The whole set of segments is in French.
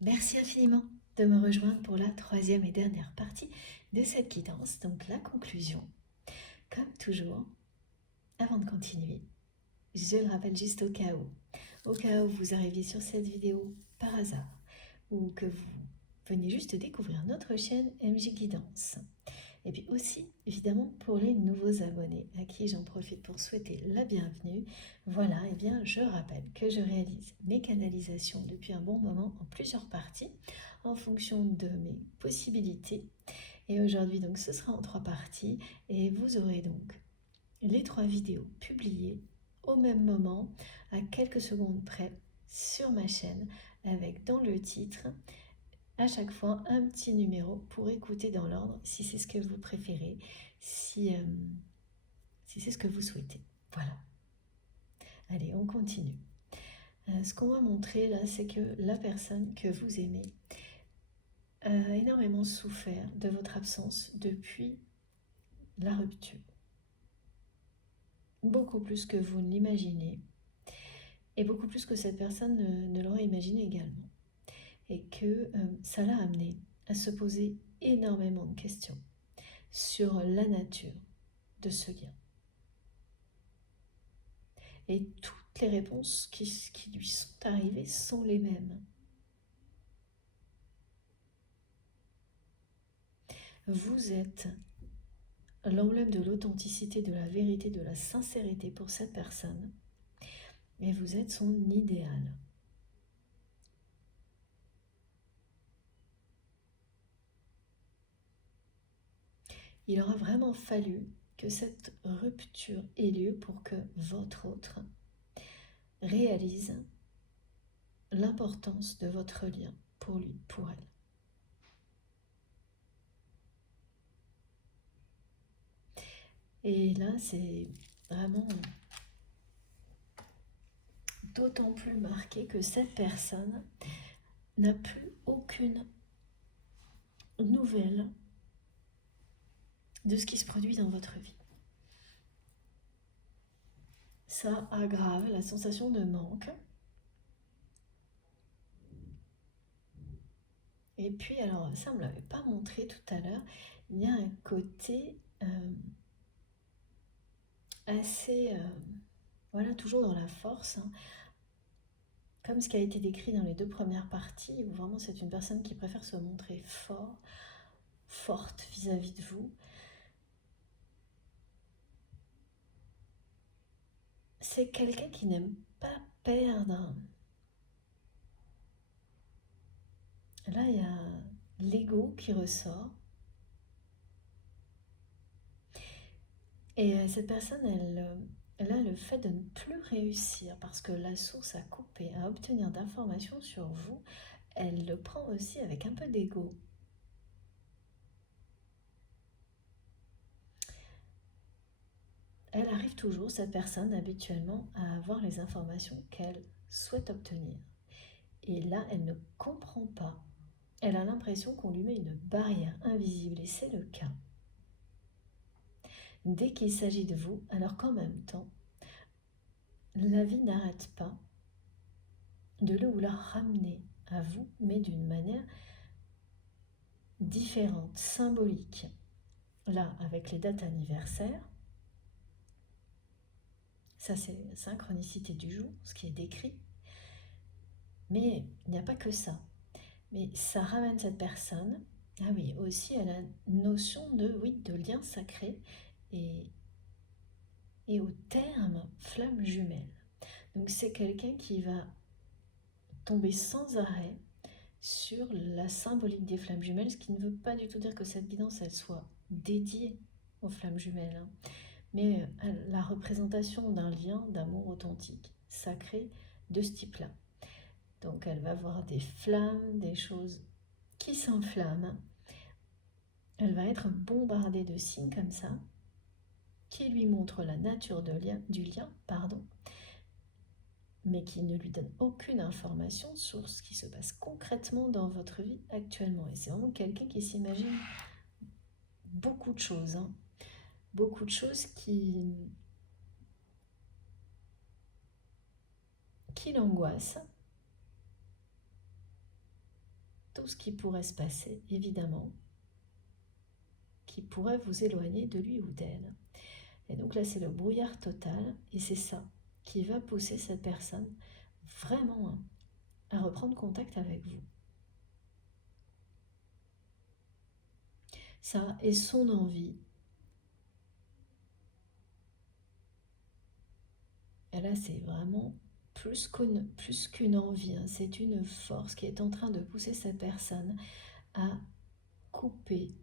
Merci infiniment de me rejoindre pour la troisième et dernière partie de cette guidance, donc la conclusion. Comme toujours, avant de continuer, je le rappelle juste au cas où vous arriviez sur cette vidéo par hasard ou que vous venez juste découvrir notre chaîne MJ Guidance. Et puis aussi, évidemment, pour les nouveaux abonnés à qui j'en profite pour souhaiter la bienvenue. Voilà, et bien je rappelle que je réalise mes canalisations depuis un bon moment en plusieurs parties en fonction de mes possibilités. Et aujourd'hui, donc, ce sera en 3 parties et vous aurez donc les 3 vidéos publiées au même moment, à quelques secondes près, sur ma chaîne, avec dans le titre à chaque fois un petit numéro pour écouter dans l'ordre si c'est ce que vous préférez, si c'est ce que vous souhaitez. Voilà. Allez, on continue. Ce qu'on va montrer là, c'est que la personne que vous aimez a énormément souffert de votre absence depuis la rupture. Beaucoup plus que vous ne l'imaginez et beaucoup plus que cette personne ne l'aurait imaginé également. Et que ça l'a amené à se poser énormément de questions sur la nature de ce lien. Et toutes les réponses qui lui sont arrivées sont les mêmes. Vous êtes l'emblème de l'authenticité, de la vérité, de la sincérité pour cette personne. Et vous êtes son idéal. Il aura vraiment fallu que cette rupture ait lieu pour que votre autre réalise l'importance de votre lien pour lui, pour elle. Et là, c'est vraiment d'autant plus marqué que cette personne n'a plus aucune nouvelle de ce qui se produit dans votre vie. Ça aggrave la sensation de manque. Et puis, alors, ça, on ne me l'avait pas montré tout à l'heure, il y a un côté assez, voilà, toujours dans la force, hein, comme ce qui a été décrit dans les 2 premières parties, où vraiment c'est une personne qui préfère se montrer forte vis-à-vis de vous. C'est quelqu'un qui n'aime pas perdre. Là, il y a l'ego qui ressort. Et cette personne, elle a le fait de ne plus réussir parce que la source a coupé à obtenir d'informations sur vous. Elle le prend aussi avec un peu d'ego. Elle arrive toujours, cette personne, habituellement, à avoir les informations qu'elle souhaite obtenir. Et là, elle ne comprend pas. Elle a l'impression qu'on lui met une barrière invisible, et c'est le cas. Dès qu'il s'agit de vous, alors qu'en même temps, la vie n'arrête pas de le ou la ramener à vous, mais d'une manière différente, symbolique. Là, avec les dates anniversaires, ça c'est la synchronicité du jour, ce qui est décrit. Mais il n'y a pas que ça. Mais ça ramène cette personne, ah oui, aussi à la notion de lien sacré et au terme flamme jumelle. Donc c'est quelqu'un qui va tomber sans arrêt sur la symbolique des flammes jumelles, ce qui ne veut pas du tout dire que cette guidance elle soit dédiée aux flammes jumelles, hein, mais à la représentation d'un lien d'amour authentique, sacré de ce type-là. Donc elle va voir des flammes, des choses qui s'enflamment. Elle va être bombardée de signes comme ça, qui lui montrent la nature du lien, mais qui ne lui donnent aucune information sur ce qui se passe concrètement dans votre vie actuellement. Et c'est vraiment quelqu'un qui s'imagine beaucoup de choses, hein. Beaucoup de choses qui l'angoissent. tout ce qui pourrait se passer, évidemment, qui pourrait vous éloigner de lui ou d'elle. Et donc là, c'est le brouillard total, et c'est ça qui va pousser cette personne vraiment à reprendre contact avec vous. Ça est son envie. Et là, c'est vraiment plus qu'une envie, hein. C'est une force qui est en train de pousser cette personne à couper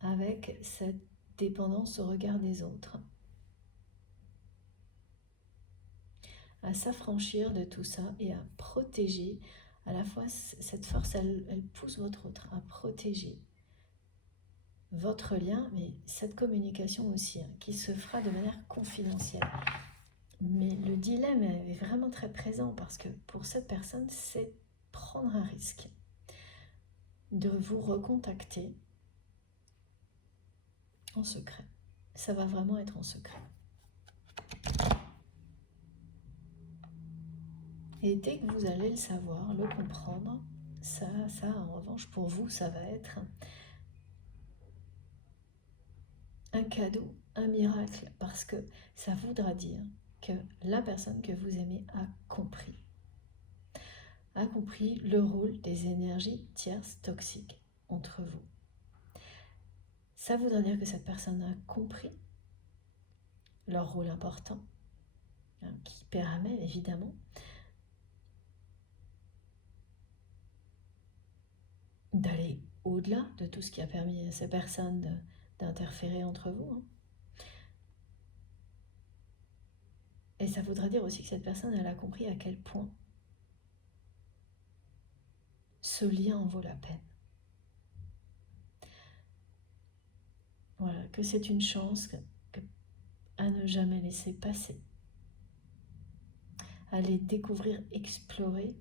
avec cette dépendance au regard des autres, à s'affranchir de tout ça et à protéger. À la fois, cette force, elle pousse votre autre à protéger votre lien, mais cette communication aussi, hein, qui se fera de manière confidentielle. Mais le dilemme est vraiment très présent parce que pour cette personne, c'est prendre un risque de vous recontacter en secret. Ça va vraiment être en secret. Et dès que vous allez le savoir, le comprendre, ça en revanche, pour vous, ça va être un cadeau, un miracle, parce que ça voudra dire que la personne que vous aimez a compris le rôle des énergies tierces toxiques entre vous. Ça voudra dire que cette personne a compris leur rôle important, hein, qui permet évidemment d'aller au-delà de tout ce qui a permis à ces personnes d'interférer entre vous, hein. Et ça voudra dire aussi que cette personne, elle a compris à quel point ce lien en vaut la peine. Voilà, que c'est une chance à ne jamais laisser passer. Aller découvrir, explorer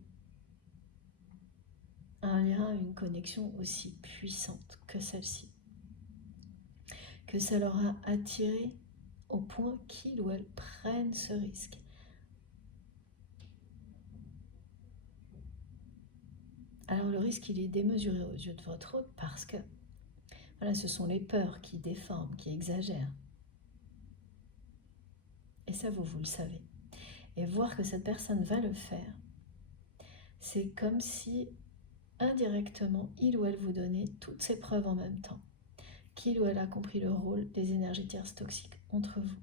un lien, une connexion aussi puissante que celle-ci. Que ça leur a attiré au point qu'ils ou elles prennent ce risque. Alors le risque, il est démesuré aux yeux de votre autre parce que voilà, ce sont les peurs qui déforment, qui exagèrent. Et ça, vous le savez. Et voir que cette personne va le faire, c'est comme si indirectement, il ou elle vous donnait toutes ces preuves en même temps. Qu'il ou elle a compris le rôle des énergies tierces toxiques entre vous.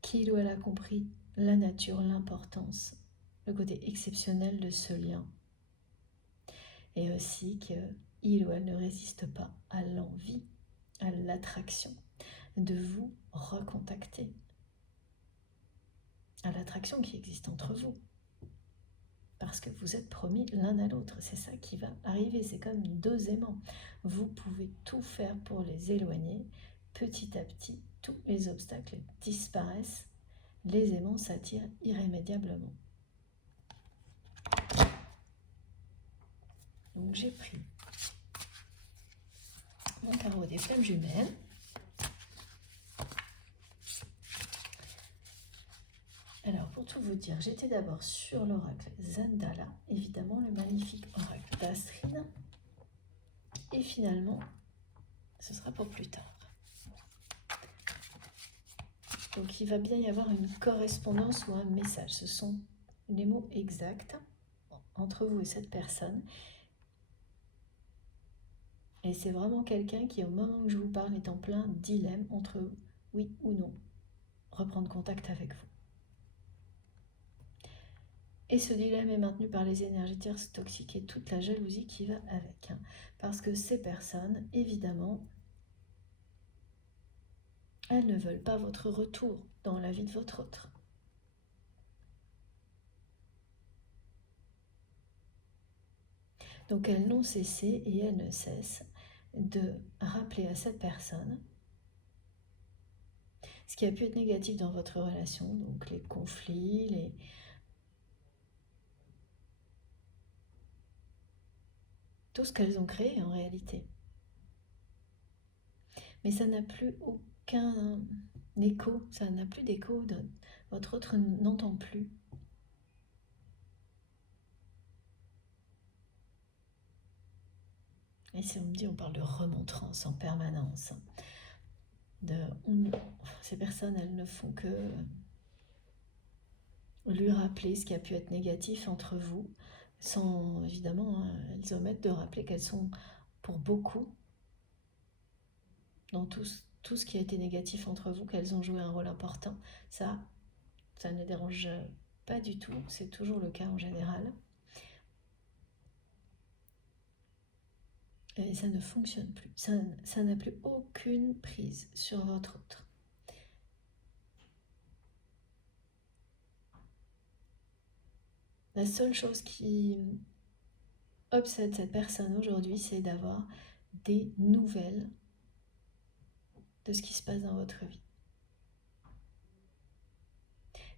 Qu'il ou elle a compris la nature, l'importance, le côté exceptionnel de ce lien. Et aussi qu'il ou elle ne résiste pas à l'envie, à l'attraction de vous recontacter, à l'attraction qui existe entre vous. Parce que vous êtes promis l'un à l'autre, c'est ça qui va arriver, c'est comme deux aimants. Vous pouvez tout faire pour les éloigner, petit à petit, tous les obstacles disparaissent, les aimants s'attirent irrémédiablement. Donc j'ai pris mon tarot des flammes jumelles. Alors pour tout vous dire, j'étais d'abord sur l'oracle Zendala, évidemment le magnifique oracle d'Astrid, et finalement, ce sera pour plus tard. Donc il va bien y avoir une correspondance ou un message, ce sont les mots exacts entre vous et cette personne. Et c'est vraiment quelqu'un qui, au moment où je vous parle, est en plein dilemme entre oui ou non, reprendre contact avec vous. Et ce dilemme est maintenu par les énergies tierces toxiques et toute la jalousie qui va avec. Parce que ces personnes, évidemment, elles ne veulent pas votre retour dans la vie de votre autre. Donc elles n'ont cessé et elles ne cessent de rappeler à cette personne ce qui a pu être négatif dans votre relation, donc les conflits, tout ce qu'elles ont créé en réalité. Mais ça n'a plus aucun écho, ça n'a plus d'écho, votre autre n'entend plus si on me dit, on parle de remontrance en permanence. Ces personnes, elles ne font que lui rappeler ce qui a pu être négatif entre vous, sans, évidemment, elles omettent de rappeler qu'elles sont, pour beaucoup, dans tout ce qui a été négatif entre vous, qu'elles ont joué un rôle important. Ça ne les dérange pas du tout, c'est toujours le cas en général. Et ça ne fonctionne plus, ça n'a plus aucune prise sur votre autre. La seule chose qui obsède cette personne aujourd'hui, c'est d'avoir des nouvelles de ce qui se passe dans votre vie.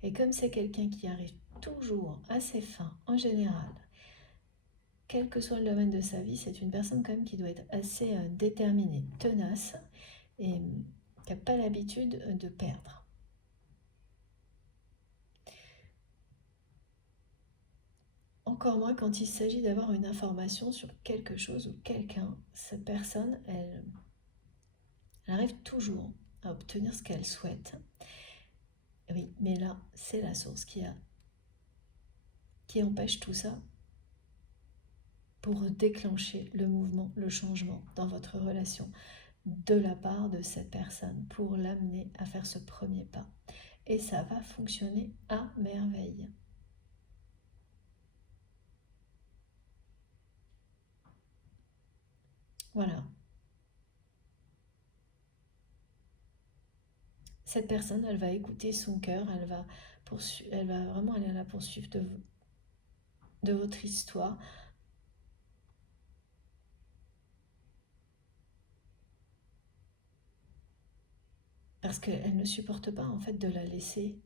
Et comme c'est quelqu'un qui arrive toujours à ses fins, en général, quel que soit le domaine de sa vie, c'est une personne quand même qui doit être assez déterminée, tenace, et qui n'a pas l'habitude de perdre. Encore moins quand il s'agit d'avoir une information sur quelque chose ou quelqu'un. Cette personne, elle arrive toujours à obtenir ce qu'elle souhaite. Oui, mais là, c'est la source qui empêche tout ça pour déclencher le mouvement, le changement dans votre relation de la part de cette personne, pour l'amener à faire ce premier pas. Et ça va fonctionner à merveille. Voilà. Cette personne, elle va écouter son cœur, elle va vraiment aller à la poursuite de votre histoire. Parce qu'elle ne supporte pas en fait de la laisser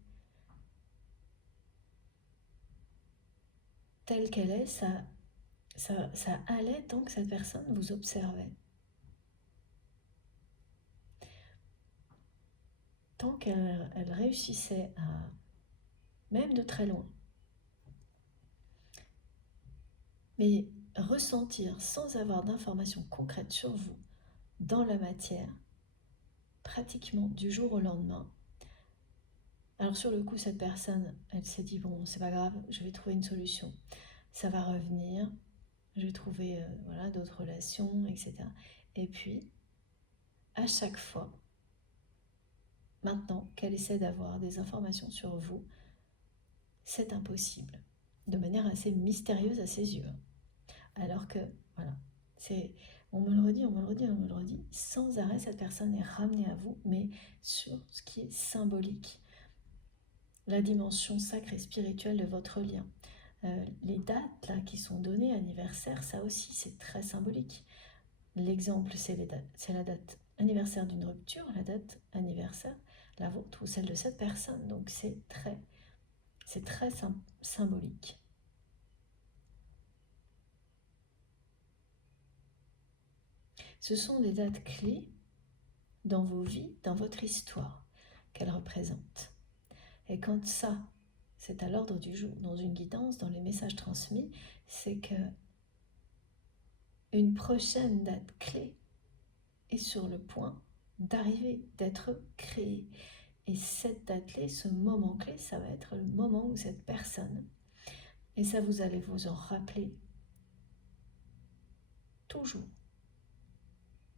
telle qu'elle est. Ça allait tant que cette personne vous observait. Tant qu'elle réussissait à, même de très loin, mais ressentir sans avoir d'informations concrètes sur vous dans la matière, pratiquement du jour au lendemain. Alors sur le coup, cette personne, elle s'est dit, bon, c'est pas grave, je vais trouver une solution. Ça va revenir, je vais trouver d'autres relations, etc. Et puis, à chaque fois, maintenant qu'elle essaie d'avoir des informations sur vous, c'est impossible, de manière assez mystérieuse à ses yeux. Alors que, voilà, on me le redit, sans arrêt, cette personne est ramenée à vous, mais sur ce qui est symbolique, la dimension sacrée spirituelle de votre lien. Les dates là, qui sont données, anniversaire, ça aussi, c'est très symbolique. L'exemple, c'est la date anniversaire d'une rupture, la date anniversaire, la vôtre ou celle de cette personne. Donc c'est très symbolique. Ce sont des dates clés dans vos vies, dans votre histoire qu'elles représentent. Et quand ça, c'est à l'ordre du jour, dans une guidance, dans les messages transmis, c'est que une prochaine date clé est sur le point d'arriver, d'être créée. Et cette date clé, ce moment clé, ça va être le moment où cette personne, et ça vous allez vous en rappeler toujours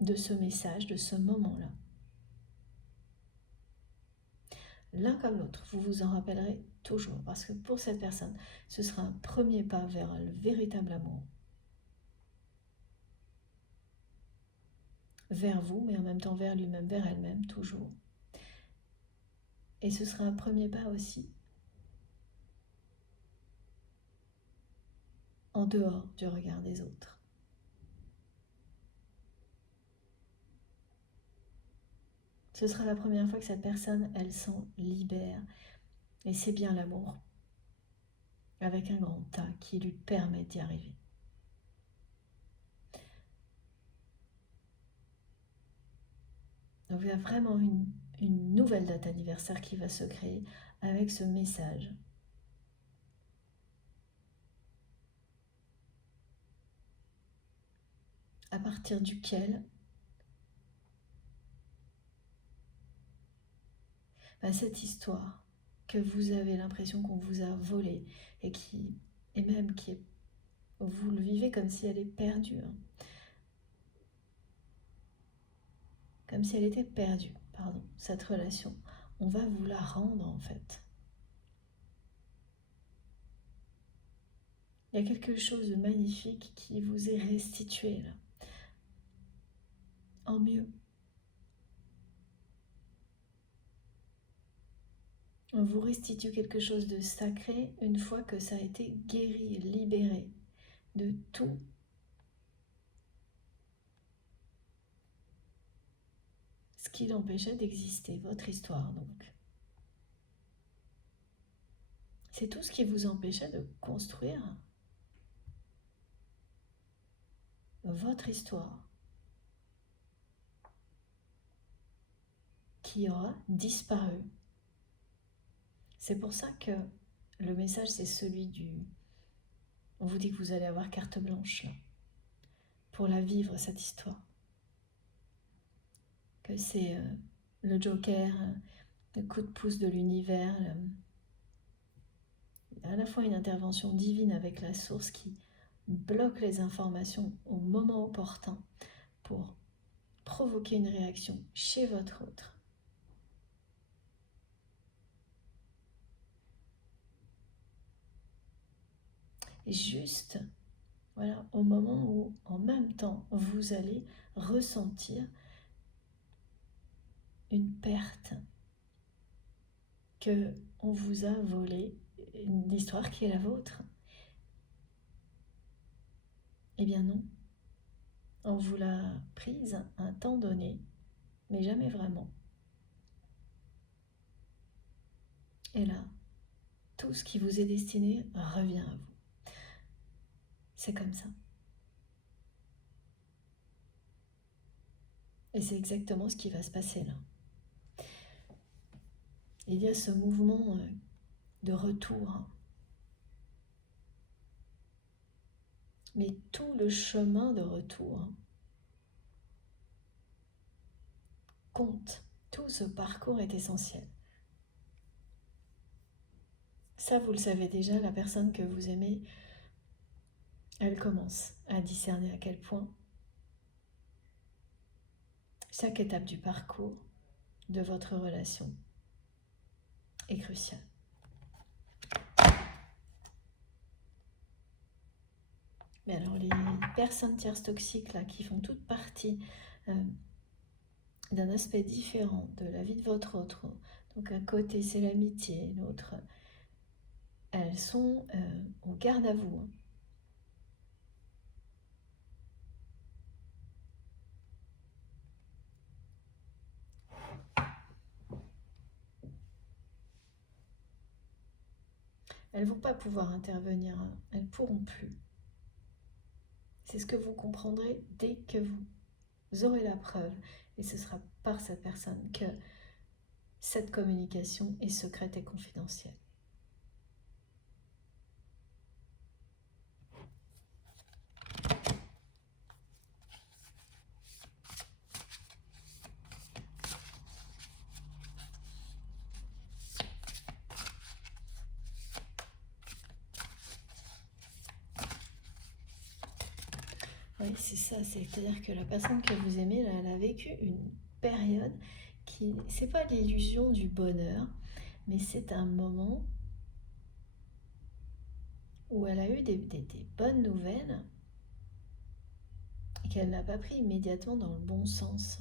de ce message, de ce moment-là. L'un comme l'autre, vous vous en rappellerez toujours, parce que pour cette personne, ce sera un premier pas vers le véritable amour. Vers vous, mais en même temps vers lui-même, vers elle-même, toujours. Et ce sera un premier pas aussi en dehors du regard des autres. Ce sera la première fois que cette personne, elle s'en libère. Et c'est bien l'amour, avec un grand A, qui lui permet d'y arriver. Donc il y a vraiment une nouvelle date anniversaire qui va se créer avec ce message. à partir duquel cette histoire que vous avez l'impression qu'on vous a volée et même vous le vivez comme si elle est perdue, hein. Comme si elle était perdue, pardon, cette relation. On va vous la rendre en fait. Il y a quelque chose de magnifique qui vous est restitué là, en mieux. On vous restitue quelque chose de sacré une fois que ça a été guéri, libéré de tout ce qui l'empêchait d'exister, votre histoire donc. C'est tout ce qui vous empêchait de construire votre histoire qui aura disparu. C'est pour ça que le message, c'est celui du... On vous dit que vous allez avoir carte blanche là, pour la vivre, cette histoire. Que c'est le joker, le coup de pouce de l'univers, à la fois une intervention divine avec la source qui bloque les informations au moment opportun pour provoquer une réaction chez votre autre. Et juste, voilà, au moment où, en même temps, vous allez ressentir une perte, que on vous a volé une histoire qui est la vôtre. Eh bien non, on vous l'a prise un temps donné, mais jamais vraiment. Et là, tout ce qui vous est destiné revient à vous. C'est comme ça. Et c'est exactement ce qui va se passer là. Il y a ce mouvement de retour. Mais tout le chemin de retour compte. Tout ce parcours est essentiel. Ça, vous le savez déjà, la personne que vous aimez, elle commence à discerner à quel point chaque étape du parcours de votre relation est cruciale. Mais alors, les personnes tierces toxiques là, qui font toute partie d'un aspect différent de la vie de votre autre, donc un côté c'est l'amitié, l'autre, elles sont au garde à vous, hein. Elles ne vont pas pouvoir intervenir, hein. Elles ne pourront plus. C'est ce que vous comprendrez dès que vous aurez la preuve, et ce sera par cette personne que cette communication est secrète et confidentielle. Oui, c'est ça, c'est-à-dire que la personne que vous aimez, là, elle a vécu une période qui, c'est pas l'illusion du bonheur, mais c'est un moment où elle a eu des bonnes nouvelles et qu'elle n'a pas pris immédiatement dans le bon sens.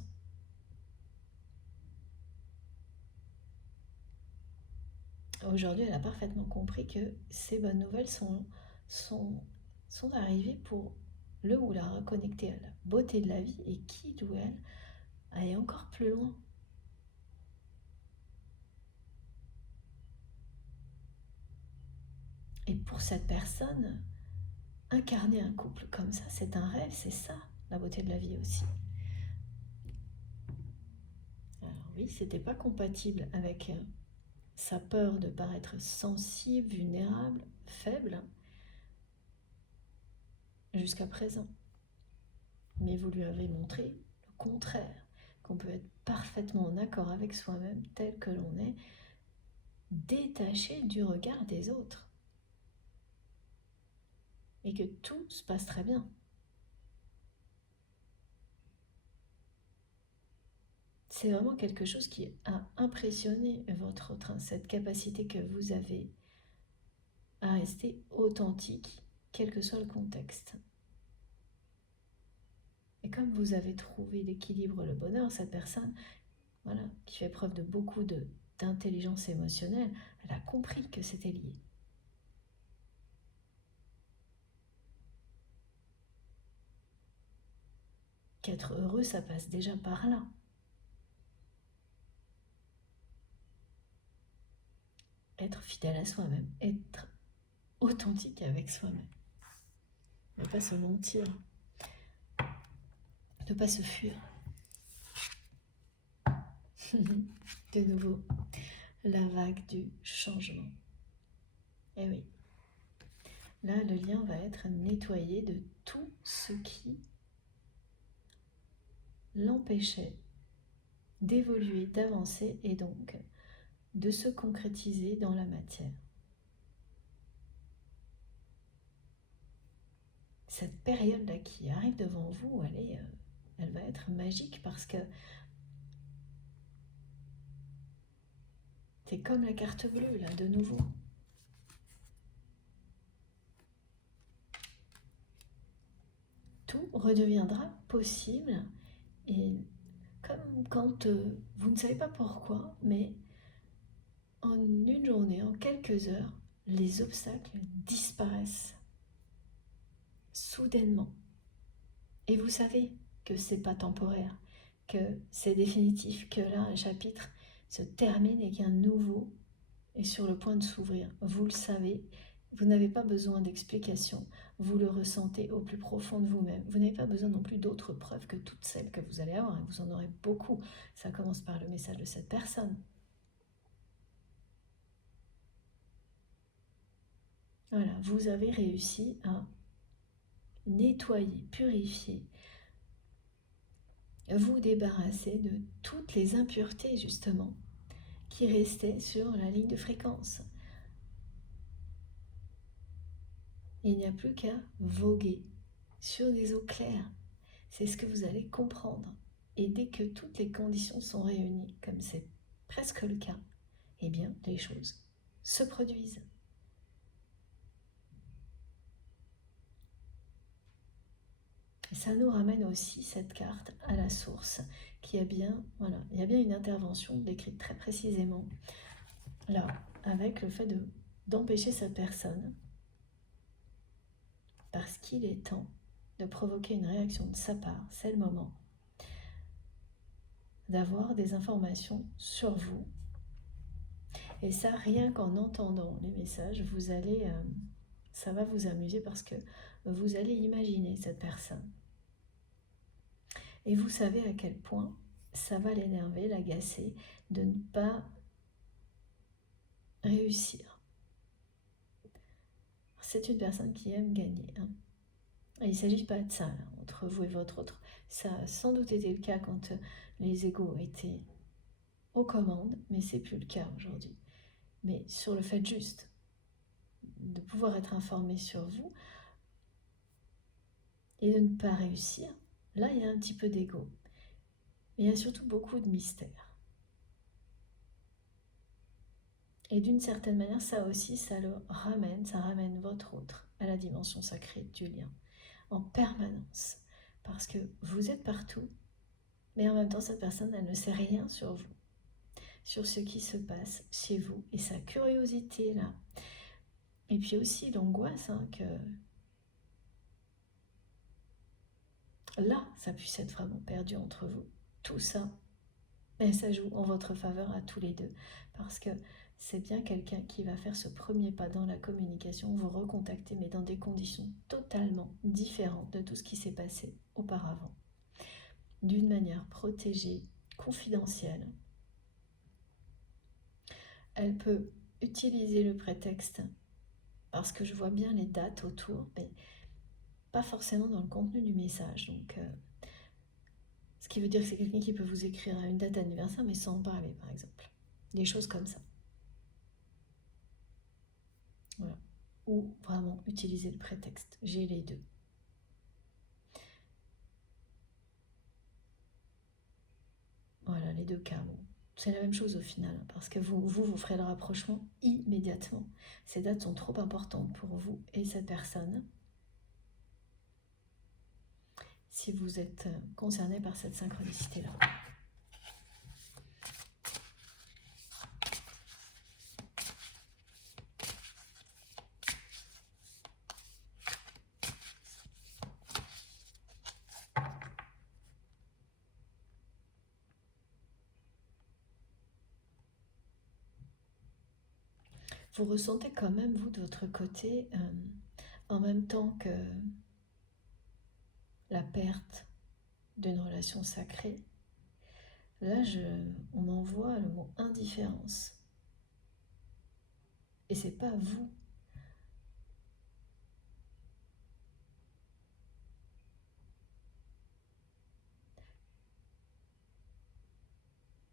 Aujourd'hui, elle a parfaitement compris que ces bonnes nouvelles sont arrivées pour le ou la reconnecter à la beauté de la vie et qui ou elle aller encore plus loin. Et pour cette personne, incarner un couple comme ça, c'est un rêve, c'est ça, la beauté de la vie aussi. Alors oui, c'était pas compatible avec sa peur de paraître sensible, vulnérable, faible, jusqu'à présent. mais vous lui avez montré le contraire, qu'on peut être parfaitement en accord avec soi-même tel que l'on est, détaché du regard des autres, et que tout se passe très bien. C'est vraiment quelque chose qui a impressionné votre autre, cette capacité que vous avez à rester authentique, quel que soit le contexte. Et comme vous avez trouvé l'équilibre, le bonheur, cette personne, voilà, qui fait preuve de beaucoup d'intelligence émotionnelle, elle a compris que c'était lié. Qu'être heureux, ça passe déjà par là. Être fidèle à soi-même, être authentique avec soi-même. Ne pas se mentir, ne pas se fuir. De nouveau, la vague du changement. Et oui, là le lien va être nettoyé de tout ce qui l'empêchait d'évoluer, d'avancer et donc de se concrétiser dans la matière. Cette période-là qui arrive devant vous, elle va être magique parce que c'est comme la carte bleue, là, de nouveau. Tout redeviendra possible et comme quand vous ne savez pas pourquoi, mais en une journée, en quelques heures, les obstacles disparaissent soudainement. Et vous savez que c'est pas temporaire, que c'est définitif, que là un chapitre se termine et qu'un nouveau est sur le point de s'ouvrir. Vous le savez, vous n'avez pas besoin d'explications, vous le ressentez au plus profond de vous-même. Vous n'avez pas besoin non plus d'autres preuves que toutes celles que vous allez avoir, et vous en aurez beaucoup. Ça commence par le message de cette personne. Voilà, vous avez réussi à nettoyer, purifier, vous débarrasser de toutes les impuretés justement qui restaient sur la ligne de fréquence. Il n'y a plus qu'à voguer sur des eaux claires. C'est ce que vous allez comprendre. Et dès que toutes les conditions sont réunies, comme c'est presque le cas, eh bien les choses se produisent. Et ça nous ramène aussi cette carte à la source, qui a bien, voilà, il y a bien une intervention décrite très précisément là, avec le fait d'empêcher cette personne, parce qu'il est temps de provoquer une réaction de sa part, c'est le moment, d'avoir des informations sur vous. Et ça, rien qu'en entendant les messages, vous allez, ça va vous amuser parce que vous allez imaginer cette personne. Et vous savez à quel point ça va l'énerver, l'agacer, de ne pas réussir. C'est une personne qui aime gagner. Hein. Et il ne s'agit pas de ça, là, entre vous et votre autre. Ça a sans doute été le cas quand les égos étaient aux commandes, mais c'est plus le cas aujourd'hui. Mais sur le fait juste de pouvoir être informé sur vous et de ne pas réussir, là il y a un petit peu d'ego. Mais il y a surtout beaucoup de mystère. Et d'une certaine manière, ça aussi, ça ramène votre autre à la dimension sacrée du lien, en permanence. Parce que vous êtes partout, mais en même temps, cette personne, elle ne sait rien sur vous, sur ce qui se passe chez vous, et sa curiosité là. Et puis aussi l'angoisse que là, ça puisse être vraiment perdu entre vous. Tout ça, et ça joue en votre faveur à tous les deux, parce que c'est bien quelqu'un qui va faire ce premier pas dans la communication, vous recontacter, mais dans des conditions totalement différentes de tout ce qui s'est passé auparavant. D'une manière protégée, confidentielle. Elle peut utiliser le prétexte, parce que je vois bien les dates autour, mais pas forcément dans le contenu du message. Donc, ce qui veut dire que c'est quelqu'un qui peut vous écrire à une date anniversaire, mais sans en parler, par exemple. Des choses comme ça. Voilà. Ou vraiment utiliser le prétexte. J'ai les deux. Voilà, les deux cas. Bon. C'est la même chose au final, parce que vous ferez le rapprochement immédiatement. Ces dates sont trop importantes pour vous et cette personne. Si vous êtes concerné par cette synchronicité-là. Vous ressentez quand même, vous, de votre côté, en même temps que la perte d'une relation sacrée. Là, on m'envoie le mot indifférence. Et c'est pas vous.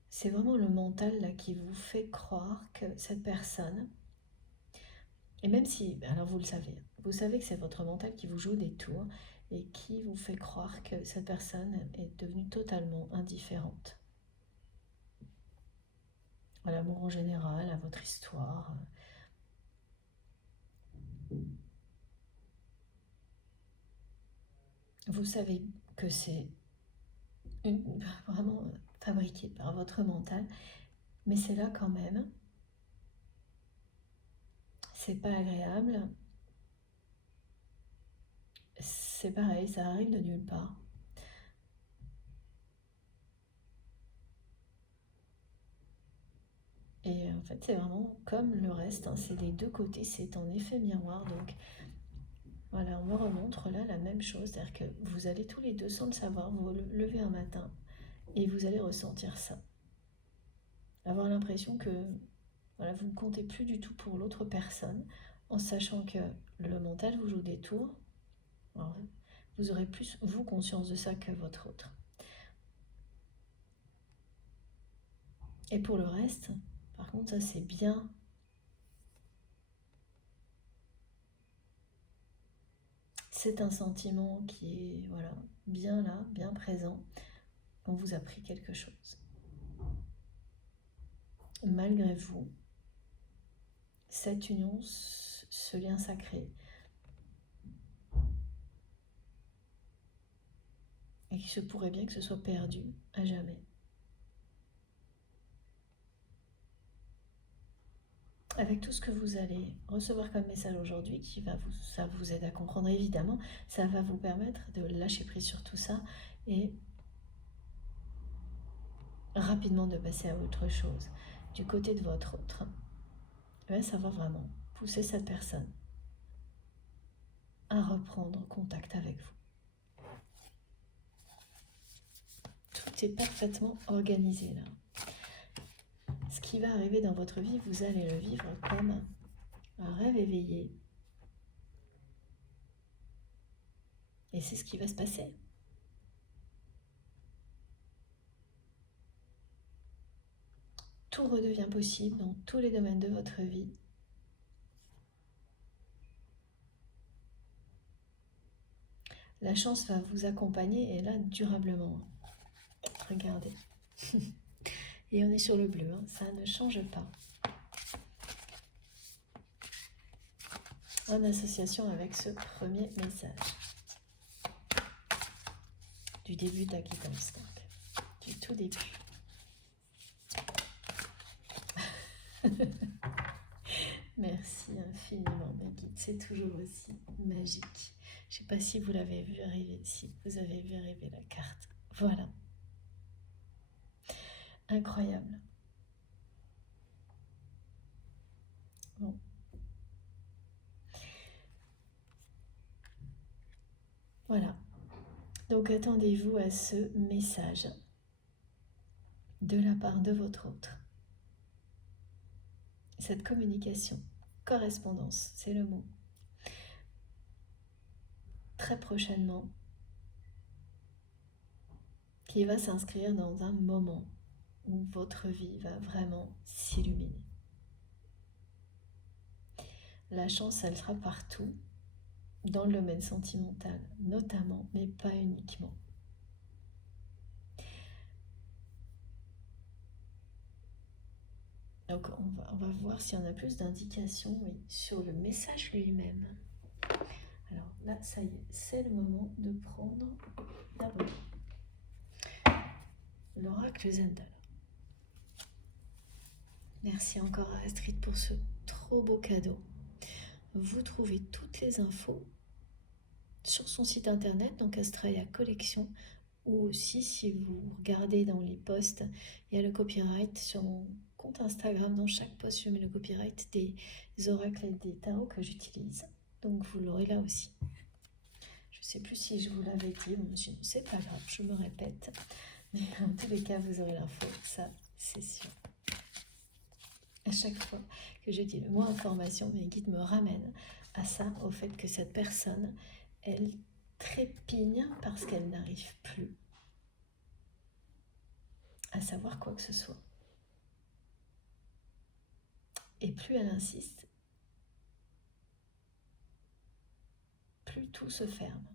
C'est vraiment le mental là qui vous fait croire que cette personne, et même si, alors vous le savez que c'est votre mental qui vous joue des tours et qui vous fait croire que cette personne est devenue totalement indifférente à l'amour en général, à votre histoire. Vous savez que c'est vraiment fabriqué par votre mental, mais c'est là quand même. C'est pas agréable. C'est pareil, ça arrive de nulle part. Et en fait, c'est vraiment comme le reste, hein, c'est les deux côtés, c'est en effet miroir. Donc voilà, on me remontre là la même chose, c'est-à-dire que vous allez tous les deux, sans le savoir, vous lever un matin et vous allez ressentir ça. Avoir l'impression que voilà, vous ne comptez plus du tout pour l'autre personne, en sachant que le mental vous joue des tours. Alors, vous aurez plus, vous, conscience de ça que votre autre. Et pour le reste, par contre, ça c'est bien. C'est un sentiment qui est voilà, bien là, bien présent. On vous a pris quelque chose. Malgré vous, cette union, ce lien sacré, et qu'il se pourrait bien que ce soit perdu à jamais. Avec tout ce que vous allez recevoir comme message aujourd'hui, ça vous aide à comprendre évidemment, ça va vous permettre de lâcher prise sur tout ça et rapidement de passer à autre chose. Du côté de votre autre, ça va vraiment pousser cette personne à reprendre contact avec vous. Tout est parfaitement organisé là. Ce qui va arriver dans votre vie, vous allez le vivre comme un rêve éveillé. Et c'est ce qui va se passer. Tout redevient possible dans tous les domaines de votre vie. La chance va vous accompagner et là, durablement. Regardez. Et on est sur le bleu, hein, ça ne change pas. En association avec ce premier message. Du début de la quittance, donc. Du tout début. Merci infiniment, mes guides. C'est toujours aussi magique. Je ne sais pas si vous l'avez vu arriver, si vous avez vu arriver la carte. Voilà. Incroyable. Bon. Voilà. Donc attendez-vous à ce message de la part de votre autre. Cette communication, correspondance, c'est le mot. très prochainement qui va s'inscrire dans un moment où votre vie va vraiment s'illuminer. La chance, elle sera partout, dans le domaine sentimental notamment, mais pas uniquement. Donc on va voir s'il y en a plus d'indications, oui, sur le message lui-même. Alors là, ça y est, c'est le moment de prendre d'abord l'oracle Zendal. Merci encore à Astrid pour ce trop beau cadeau. Vous trouvez toutes les infos sur son site internet, donc Astraya Collection, ou aussi si vous regardez dans les posts, il y a le copyright sur mon compte Instagram. Dans chaque post, je mets le copyright des oracles et des tarots que j'utilise. Donc vous l'aurez là aussi. Je ne sais plus si je vous l'avais dit, bon, sinon c'est pas grave, je me répète. Mais en tous les cas, vous aurez l'info, ça c'est sûr. À chaque fois que je dis le mot information, mes guides me ramènent à ça, au fait que cette personne, elle trépigne parce qu'elle n'arrive plus à savoir quoi que ce soit. Et plus elle insiste, plus tout se ferme.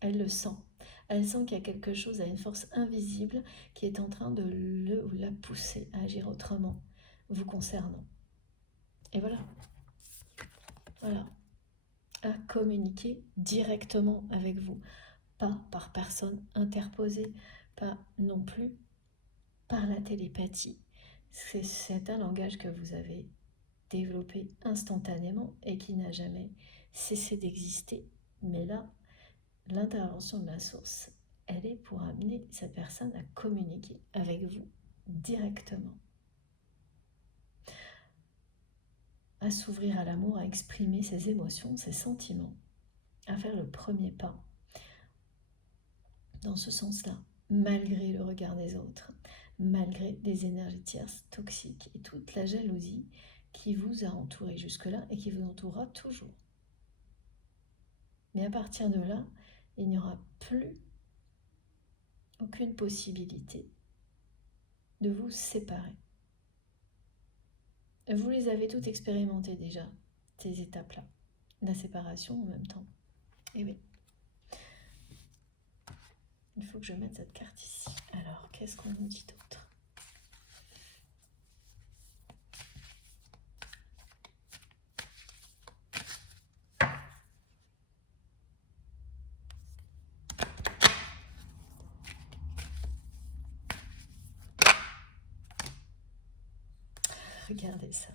Elle le sent. Elle sent qu'il y a quelque chose, à une force invisible qui est en train de le ou la pousser à agir autrement, vous concernant. Et voilà. Voilà. À communiquer directement avec vous. Pas par personne interposée, pas non plus par la télépathie. C'est un langage que vous avez développé instantanément et qui n'a jamais cessé d'exister. Mais là, l'intervention de la source, elle est pour amener cette personne à communiquer avec vous directement, à s'ouvrir à l'amour, à exprimer ses émotions, ses sentiments, à faire le premier pas dans ce sens-là, malgré le regard des autres, malgré les énergies tierces toxiques et toute la jalousie qui vous a entouré jusque-là et qui vous entourera toujours. Mais à partir de là, il n'y aura plus aucune possibilité de vous séparer. Vous les avez toutes expérimentées déjà, ces étapes-là. La séparation en même temps. Et oui. Il faut que je mette cette carte ici. Alors, qu'est-ce qu'on nous dit d'autre ? Regardez ça.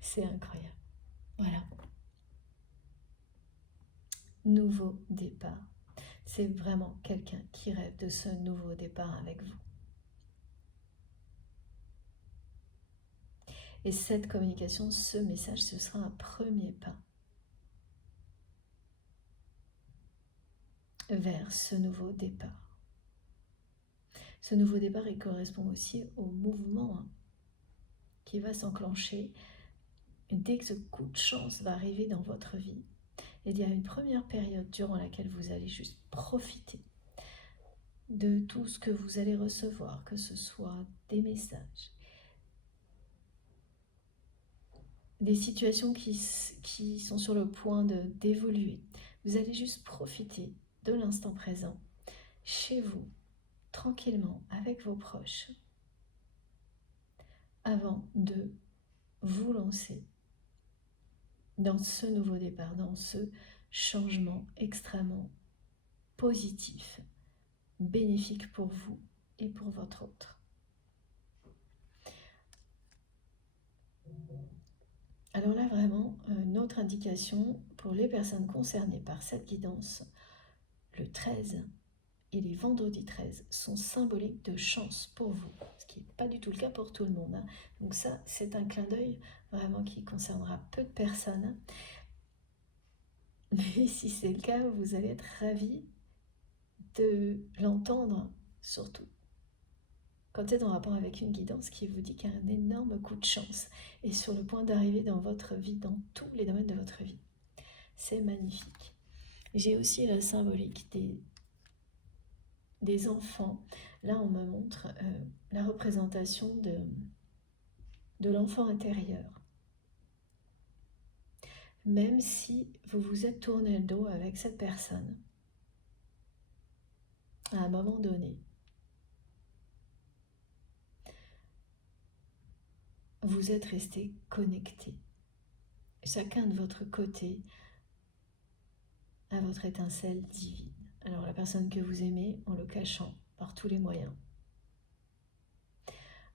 C'est incroyable. Voilà. Nouveau départ. C'est vraiment quelqu'un qui rêve de ce nouveau départ avec vous. Et cette communication, ce message, ce sera un premier pas vers ce nouveau départ. Ce nouveau départ, il correspond aussi au mouvement qui va s'enclencher dès que ce coup de chance va arriver dans votre vie. Il y a une première période durant laquelle vous allez juste profiter de tout ce que vous allez recevoir, que ce soit des messages, des situations qui sont sur le point d'évoluer. Vous allez juste profiter de l'instant présent, chez vous, tranquillement, avec vos proches, avant de vous lancer dans ce nouveau départ, dans ce changement extrêmement positif, bénéfique pour vous et pour votre autre. Alors là, vraiment, une autre indication pour les personnes concernées par cette guidance, le 13 et les vendredis 13 sont symboliques de chance pour vous, ce qui n'est pas du tout le cas pour tout le monde. Donc ça, c'est un clin d'œil vraiment qui concernera peu de personnes. Mais si c'est le cas, vous allez être ravis de l'entendre, surtout quand c'est en rapport avec une guidance qui vous dit qu'il y a un énorme coup de chance et sur le point d'arriver dans votre vie, dans tous les domaines de votre vie. C'est magnifique. J'ai aussi la symbolique des enfants. Là, on me montre la représentation de l'enfant intérieur. Même si vous vous êtes tourné le dos avec cette personne, à un moment donné, vous êtes restés connectés, chacun de votre côté, à votre étincelle divine. Alors la personne que vous aimez en le cachant par tous les moyens.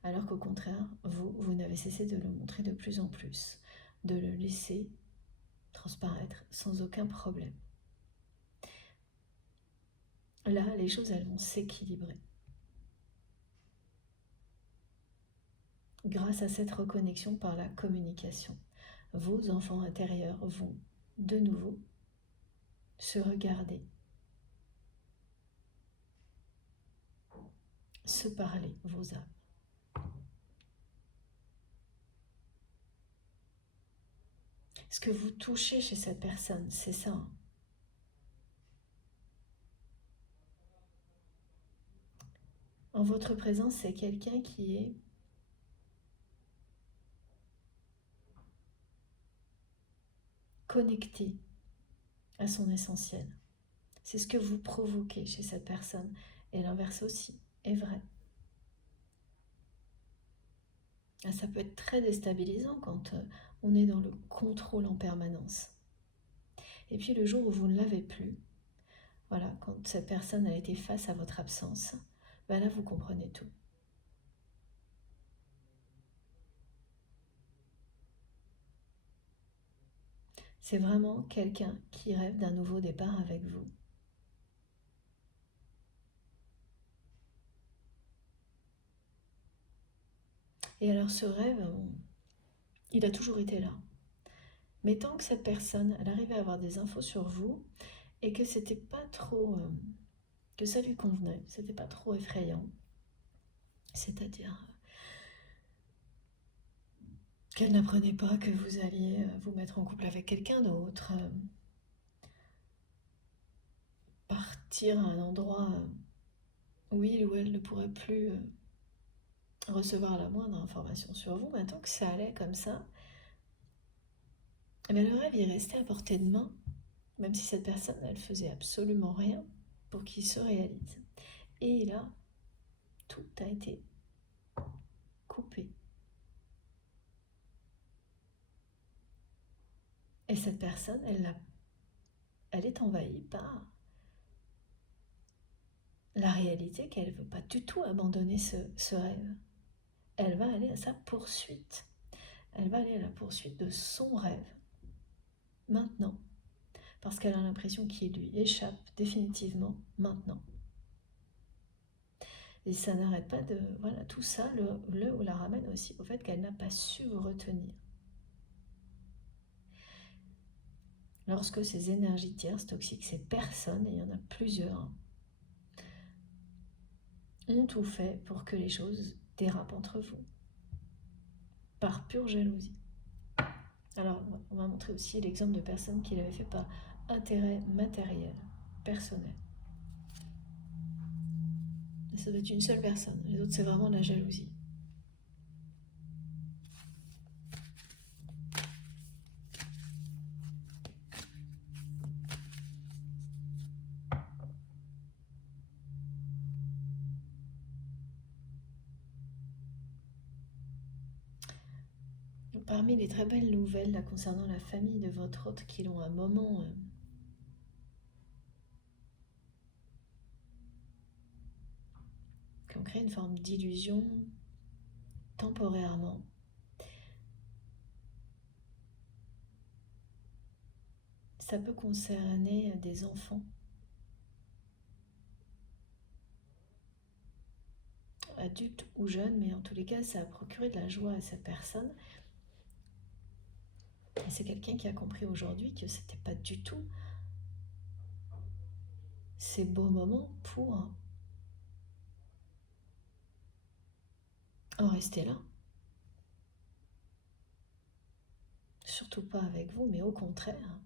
Alors qu'au contraire, vous n'avez cessé de le montrer de plus en plus, de le laisser transparaître sans aucun problème. Là, les choses, elles vont s'équilibrer. Grâce à cette reconnexion par la communication, vos enfants intérieurs vont de nouveau se regarder, se parler, vos âmes. Ce que vous touchez chez cette personne, c'est ça. En votre présence, c'est quelqu'un qui est connecté à son essentiel. C'est ce que vous provoquez chez cette personne. Et l'inverse aussi est vrai. Ça peut être très déstabilisant quand on est dans le contrôle en permanence. Et puis le jour où vous ne l'avez plus, voilà, quand cette personne a été face à votre absence, ben là vous comprenez tout. C'est vraiment quelqu'un qui rêve d'un nouveau départ avec vous. Et alors ce rêve, il a toujours été là. Mais tant que cette personne, elle arrivait à avoir des infos sur vous et que c'était pas trop, que ça lui convenait, c'était pas trop effrayant, c'est-à-dire qu'elle n'apprenait pas que vous alliez vous mettre en couple avec quelqu'un d'autre, partir à un endroit où il ou elle ne pourrait plus recevoir la moindre information sur vous, mais tant que ça allait comme ça, mais le rêve il restait à portée de main, même si cette personne elle faisait absolument rien pour qu'il se réalise. Et là, tout a été coupé. Et cette personne, elle est envahie par la réalité qu'elle ne veut pas du tout abandonner ce rêve. Elle va aller à sa poursuite. Elle va aller à la poursuite de son rêve, maintenant, parce qu'elle a l'impression qu'il lui échappe définitivement maintenant. Et ça n'arrête pas de... Voilà, tout ça ou la ramène aussi au fait qu'elle n'a pas su vous retenir. Lorsque ces énergies tierces toxiques, ces personnes, et il y en a plusieurs, ont tout fait pour que les choses dérapent entre vous, par pure jalousie. Alors, on va montrer aussi l'exemple de personnes qui l'avaient fait par intérêt matériel, personnel. Et ça doit être une seule personne, les autres c'est vraiment de la jalousie. Parmi les très belles nouvelles là, concernant la famille de votre hôte qui l'ont un moment qui ont créé une forme d'illusion temporairement. Ça peut concerner des enfants, adultes ou jeunes, mais en tous les cas, ça a procuré de la joie à cette personne. Et c'est quelqu'un qui a compris aujourd'hui que c'était pas du tout ces beaux moments pour en rester là. Surtout pas avec vous, mais au contraire,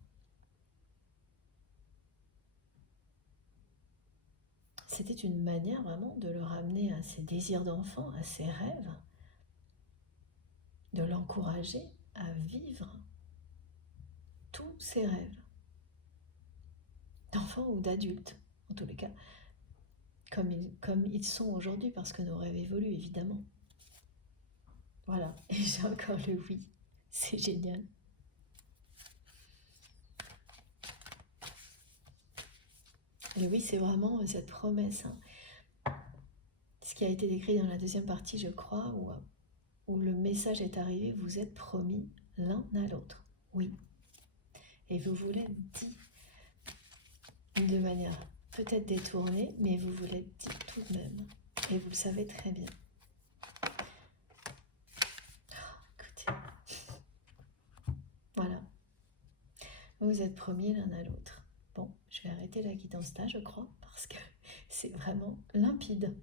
c'était une manière vraiment de le ramener à ses désirs d'enfant, à ses rêves, de l'encourager à vivre tous ses rêves, d'enfant ou d'adulte, en tous les cas, comme ils sont aujourd'hui, parce que nos rêves évoluent, évidemment. Voilà, et j'ai encore le oui, c'est génial. Le oui, c'est vraiment cette promesse, hein. Ce qui a été décrit dans la deuxième partie, je crois, où le message est arrivé, vous êtes promis l'un à l'autre. Oui. Et vous vous l'êtes dit de manière peut-être détournée, mais vous vous l'êtes dit tout de même. Et vous le savez très bien. Écoutez. Voilà. Vous êtes promis l'un à l'autre. Bon, je vais arrêter la guidance là, je crois, parce que c'est vraiment limpide.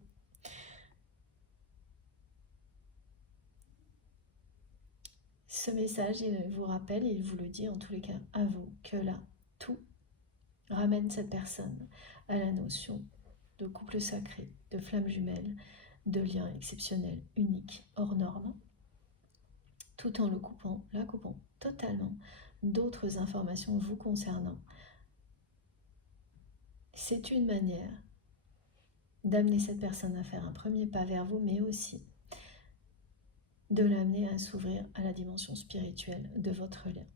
Ce message, il vous rappelle, il vous le dit en tous les cas à vous, que là, tout ramène cette personne à la notion de couple sacré, de flamme jumelle, de lien exceptionnel, unique, hors norme, tout en la coupant totalement d'autres informations vous concernant. C'est une manière d'amener cette personne à faire un premier pas vers vous, mais aussi de l'amener à s'ouvrir à la dimension spirituelle de votre lien.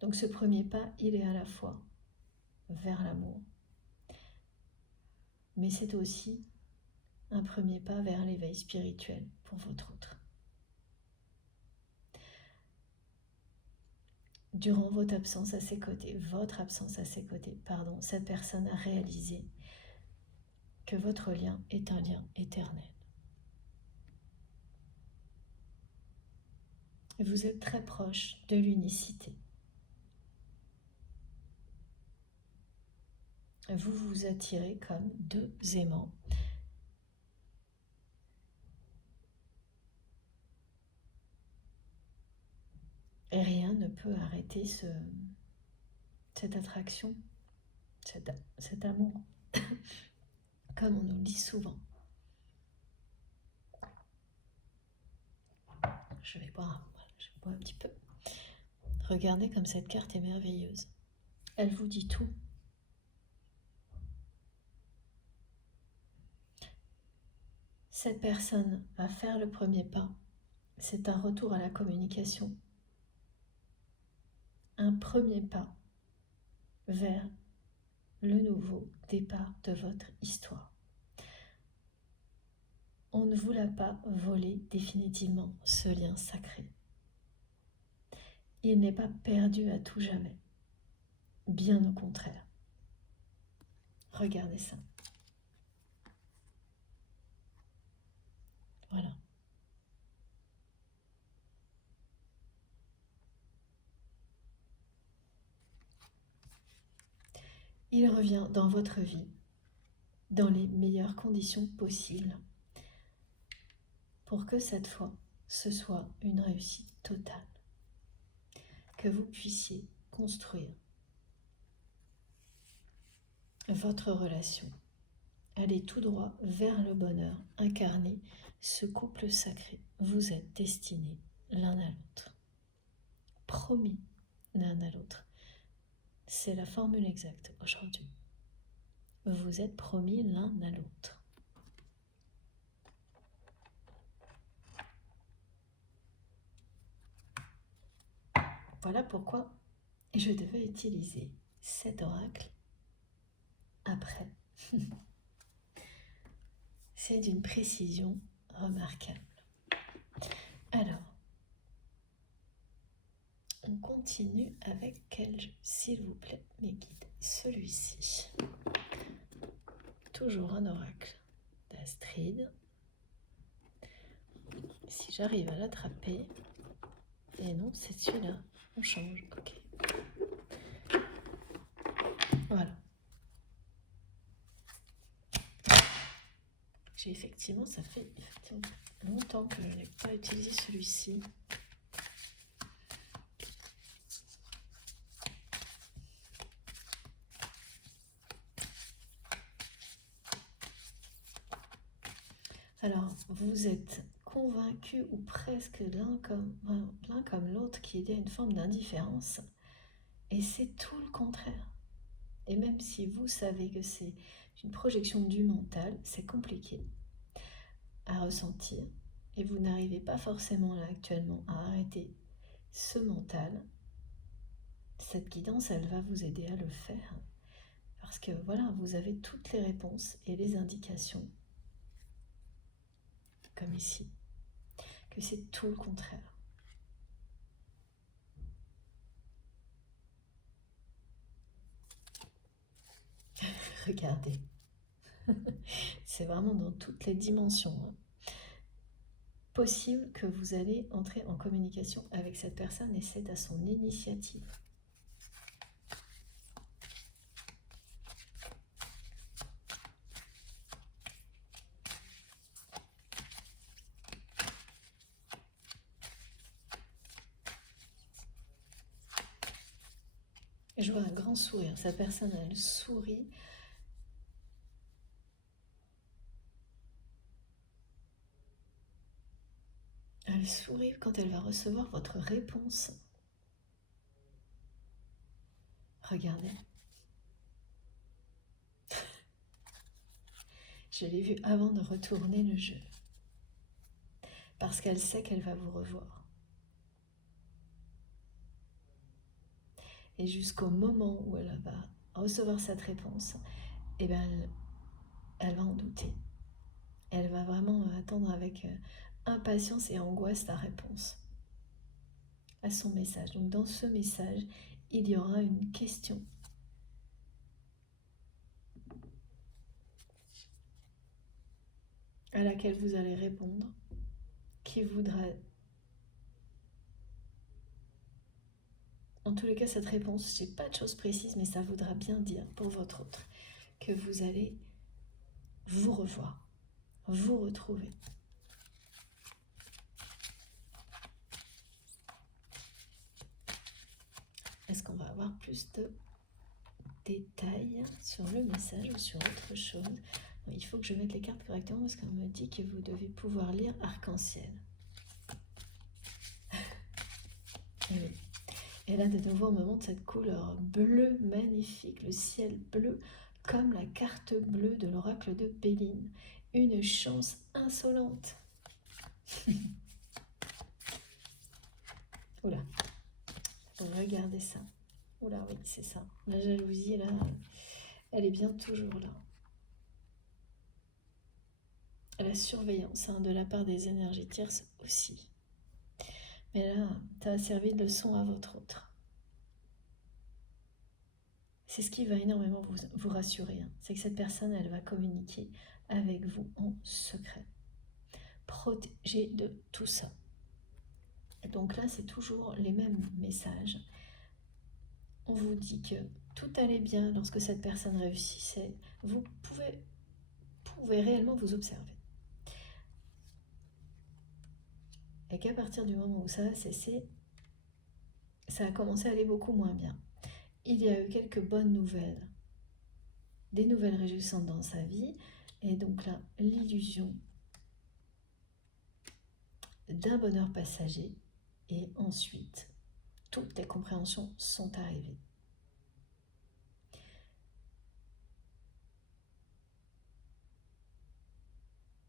Donc ce premier pas, il est à la fois vers l'amour, mais c'est aussi un premier pas vers l'éveil spirituel pour votre autre. Durant votre absence à ses côtés, cette personne a réalisé que votre lien est un lien éternel. Vous êtes très proche de l'unicité. Vous vous attirez comme deux aimants. Et rien ne peut arrêter cette attraction, cet amour, comme on nous le dit souvent. Je vais boire un petit peu. Regardez comme cette carte est merveilleuse. Elle vous dit tout. Cette personne va faire le premier pas. C'est un retour à la communication. Un premier pas vers le nouveau départ de votre histoire. On ne vous l'a pas volé définitivement, ce lien sacré. Il n'est pas perdu à tout jamais. Bien au contraire. Regardez ça. Voilà. Il revient dans votre vie dans les meilleures conditions possibles pour que cette fois, ce soit une réussite totale. Que vous puissiez construire votre relation. Allez tout droit vers le bonheur, incarner ce couple sacré. Vous êtes destinés l'un à l'autre. Promis l'un à l'autre. C'est la formule exacte aujourd'hui. Vous êtes promis l'un à l'autre. Voilà pourquoi je devais utiliser cet oracle après. C'est d'une précision remarquable. Alors, on continue avec quel jeu, s'il vous plaît, mes guides. Celui-ci. Toujours un oracle d'Astrid. Si j'arrive à l'attraper. Et non, c'est celui-là. On change. Ok. Voilà. Ça fait effectivement longtemps que je n'ai pas utilisé celui-ci. vous êtes convaincu ou presque l'un comme l'autre qu'il y a une forme d'indifférence. Et c'est tout le contraire. Et même si vous savez que c'est une projection du mental, c'est compliqué à ressentir. Et vous n'arrivez pas forcément là actuellement à arrêter ce mental. Cette guidance, elle va vous aider à le faire. Parce que voilà, vous avez toutes les réponses et les indications, comme ici, que c'est tout le contraire. Regardez, c'est vraiment dans toutes les dimensions possible que vous allez entrer en communication avec cette personne et c'est à son initiative. Et je vois un grand sourire. Cette personne, elle sourit. Elle sourit quand elle va recevoir votre réponse. Regardez. Je l'ai vue avant de retourner le jeu. Parce qu'elle sait qu'elle va vous revoir. Et jusqu'au moment où elle va recevoir cette réponse, eh bien, elle va en douter. Elle va vraiment attendre avec impatience et angoisse la réponse à son message. Donc dans ce message, il y aura une question. À laquelle vous allez répondre, qui voudra... En tous les cas, cette réponse, je n'ai pas de choses précises, mais ça voudra bien dire pour votre autre que vous allez vous revoir, vous retrouver. Est-ce qu'on va avoir plus de détails sur le message ou sur autre chose? Il faut que je mette les cartes correctement parce qu'on me dit que vous devez pouvoir lire arc-en-ciel. Et oui. Et là, de nouveau, on me montre cette couleur bleue magnifique, le ciel bleu, comme la carte bleue de l'oracle de Béline. Une chance insolente. Oula, regardez ça. Oula, oui, c'est ça. La jalousie, là, elle est bien toujours là. La surveillance de la part des énergies tierces aussi. Mais là, ça a servi de leçon à votre autre. C'est ce qui va énormément vous rassurer. C'est que cette personne, elle va communiquer avec vous en secret. Protégé de tout ça. Donc là, c'est toujours les mêmes messages. On vous dit que tout allait bien lorsque cette personne réussissait. Vous pouvez réellement vous observer. Et qu'à partir du moment où ça a cessé, ça a commencé à aller beaucoup moins bien. Il y a eu quelques bonnes nouvelles, des nouvelles réjouissantes dans sa vie, et donc là, l'illusion d'un bonheur passager, et ensuite, toutes les compréhensions sont arrivées.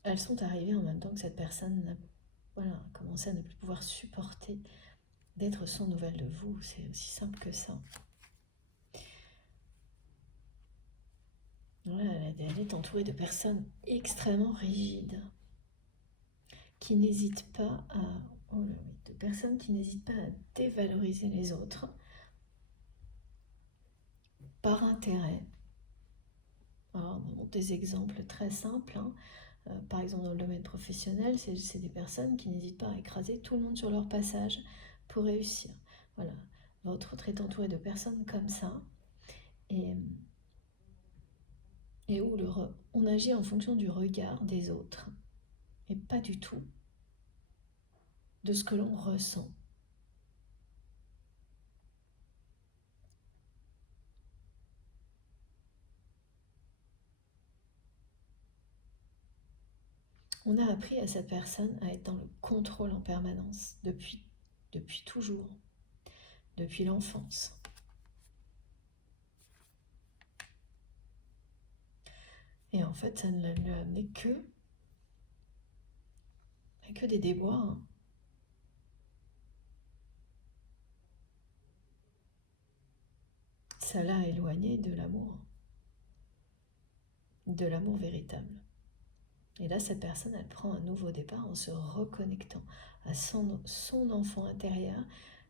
Elles sont arrivées en même temps que cette personne a commencé à ne plus pouvoir supporter d'être sans nouvelles de vous. C'est aussi simple que ça. Voilà, elle est entourée de personnes extrêmement rigides, qui n'hésitent pas à... de personnes qui n'hésitent pas à dévaloriser les autres par intérêt. Alors, des exemples très simples. Par exemple, dans le domaine professionnel, c'est des personnes qui n'hésitent pas à écraser tout le monde sur leur passage pour réussir. Voilà, votre autre est entouré de personnes comme ça. Et où on agit en fonction du regard des autres et pas du tout de ce que l'on ressent. On a appris à cette personne à être dans le contrôle en permanence, depuis toujours, depuis l'enfance. Et en fait, ça ne lui a amené que des déboires. Hein. Ça l'a éloigné de l'amour véritable. Et là, cette personne, elle prend un nouveau départ en se reconnectant à son enfant intérieur.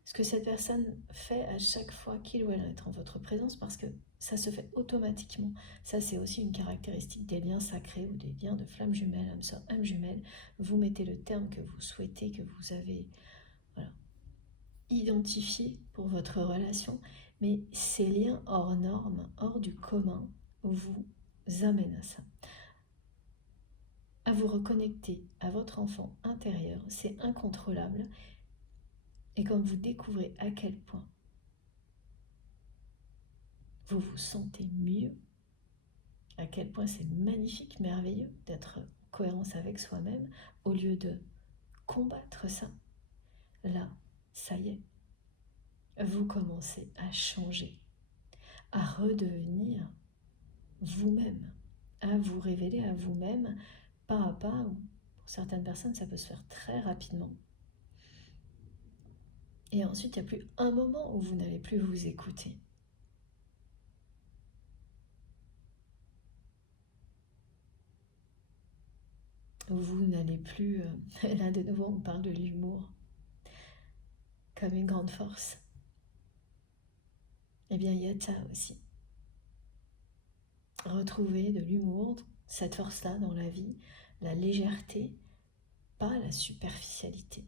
Ce que cette personne fait à chaque fois qu'il ou elle est en votre présence, parce que ça se fait automatiquement. Ça, c'est aussi une caractéristique des liens sacrés ou des liens de flammes jumelles, âme sœur, âme jumelle. Vous mettez le terme que vous souhaitez, que vous avez identifié pour votre relation, mais ces liens hors normes, hors du commun, vous amènent à ça. À vous reconnecter à votre enfant intérieur, c'est incontrôlable. Et quand vous découvrez à quel point vous vous sentez mieux, à quel point c'est magnifique, merveilleux d'être en cohérence avec soi-même, au lieu de combattre ça, là, ça y est, vous commencez à changer, à redevenir vous-même, à vous révéler à vous-même pas à pas. Pour certaines personnes, ça peut se faire très rapidement. Et ensuite, il n'y a plus un moment où vous n'allez plus vous écouter. Vous n'allez plus... là, de nouveau, on parle de l'humour comme une grande force. Eh bien, il y a ça aussi. Retrouver de l'humour, cette force-là dans la vie, la légèreté, pas la superficialité.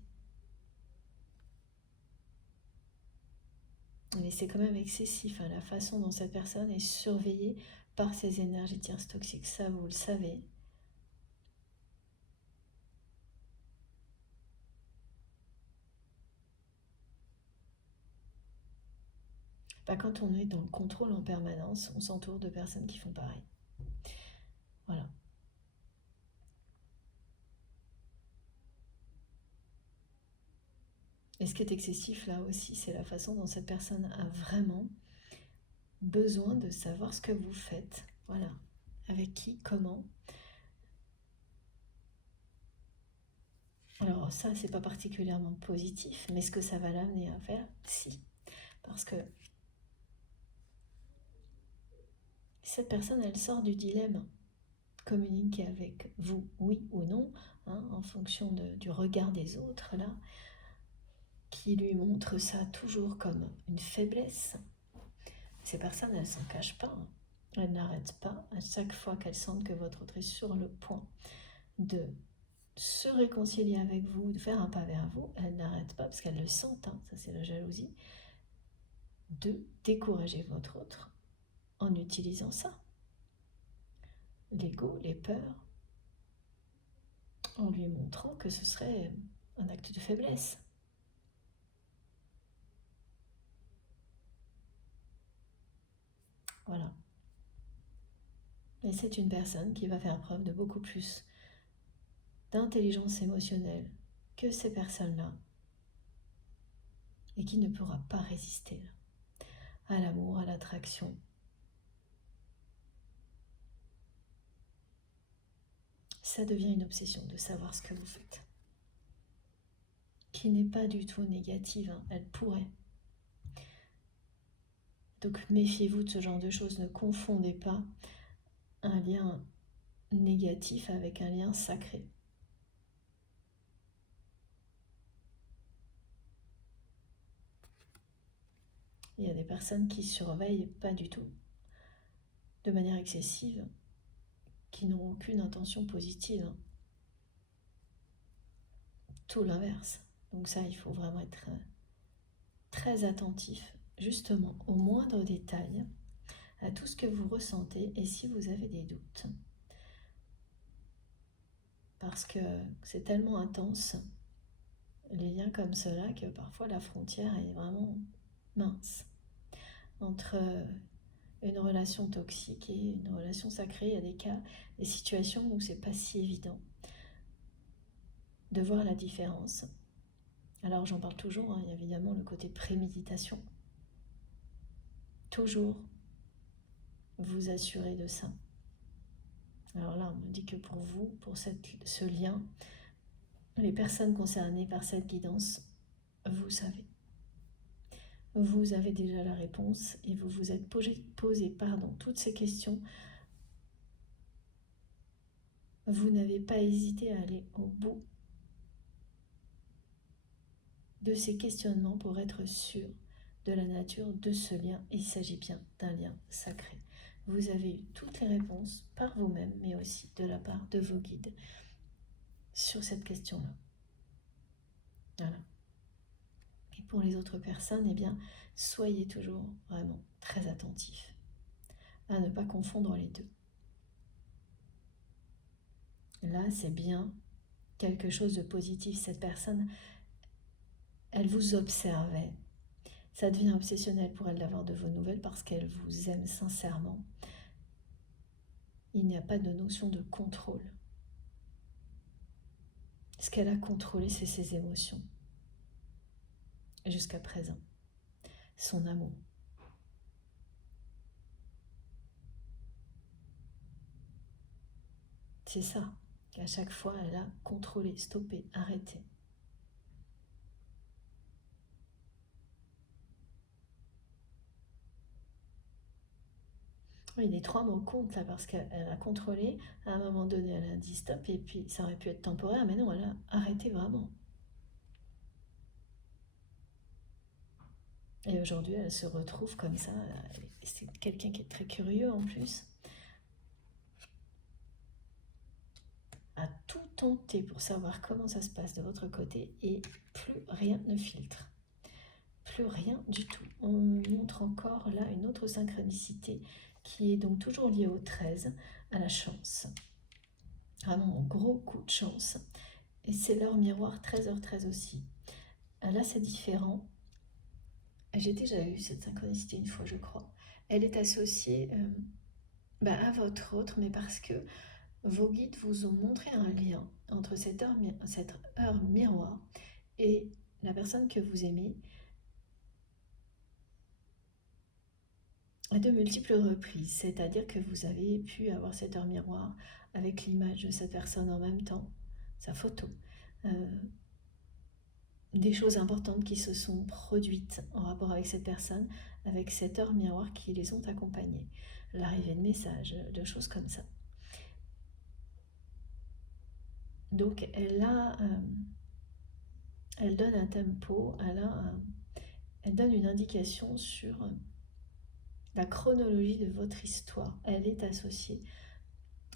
Mais c'est quand même excessif, hein, la façon dont cette personne est surveillée par ces énergies tierces toxiques. Ça, vous le savez. Quand on est dans le contrôle en permanence, on s'entoure de personnes qui font pareil. Voilà. Et ce qui est excessif là aussi, c'est la façon dont cette personne a vraiment besoin de savoir ce que vous faites. Voilà. Avec qui, comment. Alors ça, c'est pas particulièrement positif, mais ce que ça va l'amener à faire, si. Parce que cette personne, elle sort du dilemme. Communiquer avec vous, oui ou non, hein, en fonction du regard des autres, là, qui lui montre ça toujours comme une faiblesse. Ces personnes, elles s'en cachent pas. Hein. Elles n'arrêtent pas, à chaque fois qu'elles sentent que votre autre est sur le point de se réconcilier avec vous, de faire un pas vers vous, elles n'arrêtent pas, parce qu'elles le sentent, hein, ça c'est la jalousie, de décourager votre autre en utilisant ça. L'ego, les peurs, en lui montrant que ce serait un acte de faiblesse. Voilà. Et c'est une personne qui va faire preuve de beaucoup plus d'intelligence émotionnelle que ces personnes-là et qui ne pourra pas résister à l'amour, à l'attraction. Ça devient une obsession de savoir ce que vous faites, qui n'est pas du tout négative, hein. Elle pourrait. Donc méfiez-vous de ce genre de choses, ne confondez pas un lien négatif avec un lien sacré. Il y a des personnes qui surveillent pas du tout, de manière excessive, qui n'ont aucune intention positive. Hein. Tout l'inverse. Donc ça, il faut vraiment être très attentif, justement, aux moindres détails, à tout ce que vous ressentez et si vous avez des doutes. Parce que c'est tellement intense, les liens comme cela, que parfois la frontière est vraiment mince entre une relation toxique et une relation sacrée. Il y a des cas, des situations où c'est pas si évident. de voir la différence. Alors j'en parle toujours, il y a évidemment le côté préméditation. Toujours vous assurer de ça. Alors là, on me dit que pour vous, pour ce lien, les personnes concernées par cette guidance, vous savez. Vous avez déjà la réponse et vous vous êtes posé toutes ces questions. Vous n'avez pas hésité à aller au bout de ces questionnements pour être sûr de la nature de ce lien. Il s'agit bien d'un lien sacré. Vous avez eu toutes les réponses par vous-même, mais aussi de la part de vos guides sur cette question-là. Voilà. Et pour les autres personnes, eh bien, soyez toujours vraiment très attentifs à ne pas confondre les deux. Là, c'est bien quelque chose de positif. Cette personne, elle vous observait. Ça devient obsessionnel pour elle d'avoir de vos nouvelles parce qu'elle vous aime sincèrement. Il n'y a pas de notion de contrôle. Ce qu'elle a contrôlé, c'est ses émotions. Jusqu'à présent. Son amour. C'est ça qu'à chaque fois, elle a contrôlé, stoppé, arrêté. Oui, les trois mots comptent là parce qu'elle a contrôlé, à un moment donné elle a dit stop et puis ça aurait pu être temporaire, mais non, elle a arrêté vraiment. Et aujourd'hui elle se retrouve comme ça, c'est quelqu'un qui est très curieux en plus, à tout tenter pour savoir comment ça se passe de votre côté et plus rien ne filtre. Plus rien du tout. On montre encore là une autre synchronicité qui est donc toujours liée au 13, à la chance. Vraiment un gros coup de chance. Et c'est l'heure miroir 13h13 aussi. Là c'est différent. J'ai déjà eu cette synchronicité une fois je crois. Elle est associée à votre autre, mais parce que vos guides vous ont montré un lien entre cette heure miroir et la personne que vous aimez à de multiples reprises. C'est-à-dire que vous avez pu avoir cette heure miroir avec l'image de cette personne en même temps, sa photo. Des choses importantes qui se sont produites en rapport avec cette personne, avec cette heure miroir qui les ont accompagnés. L'arrivée de messages, de choses comme ça. Donc elle donne un tempo, elle donne une indication sur la chronologie de votre histoire. Elle est associée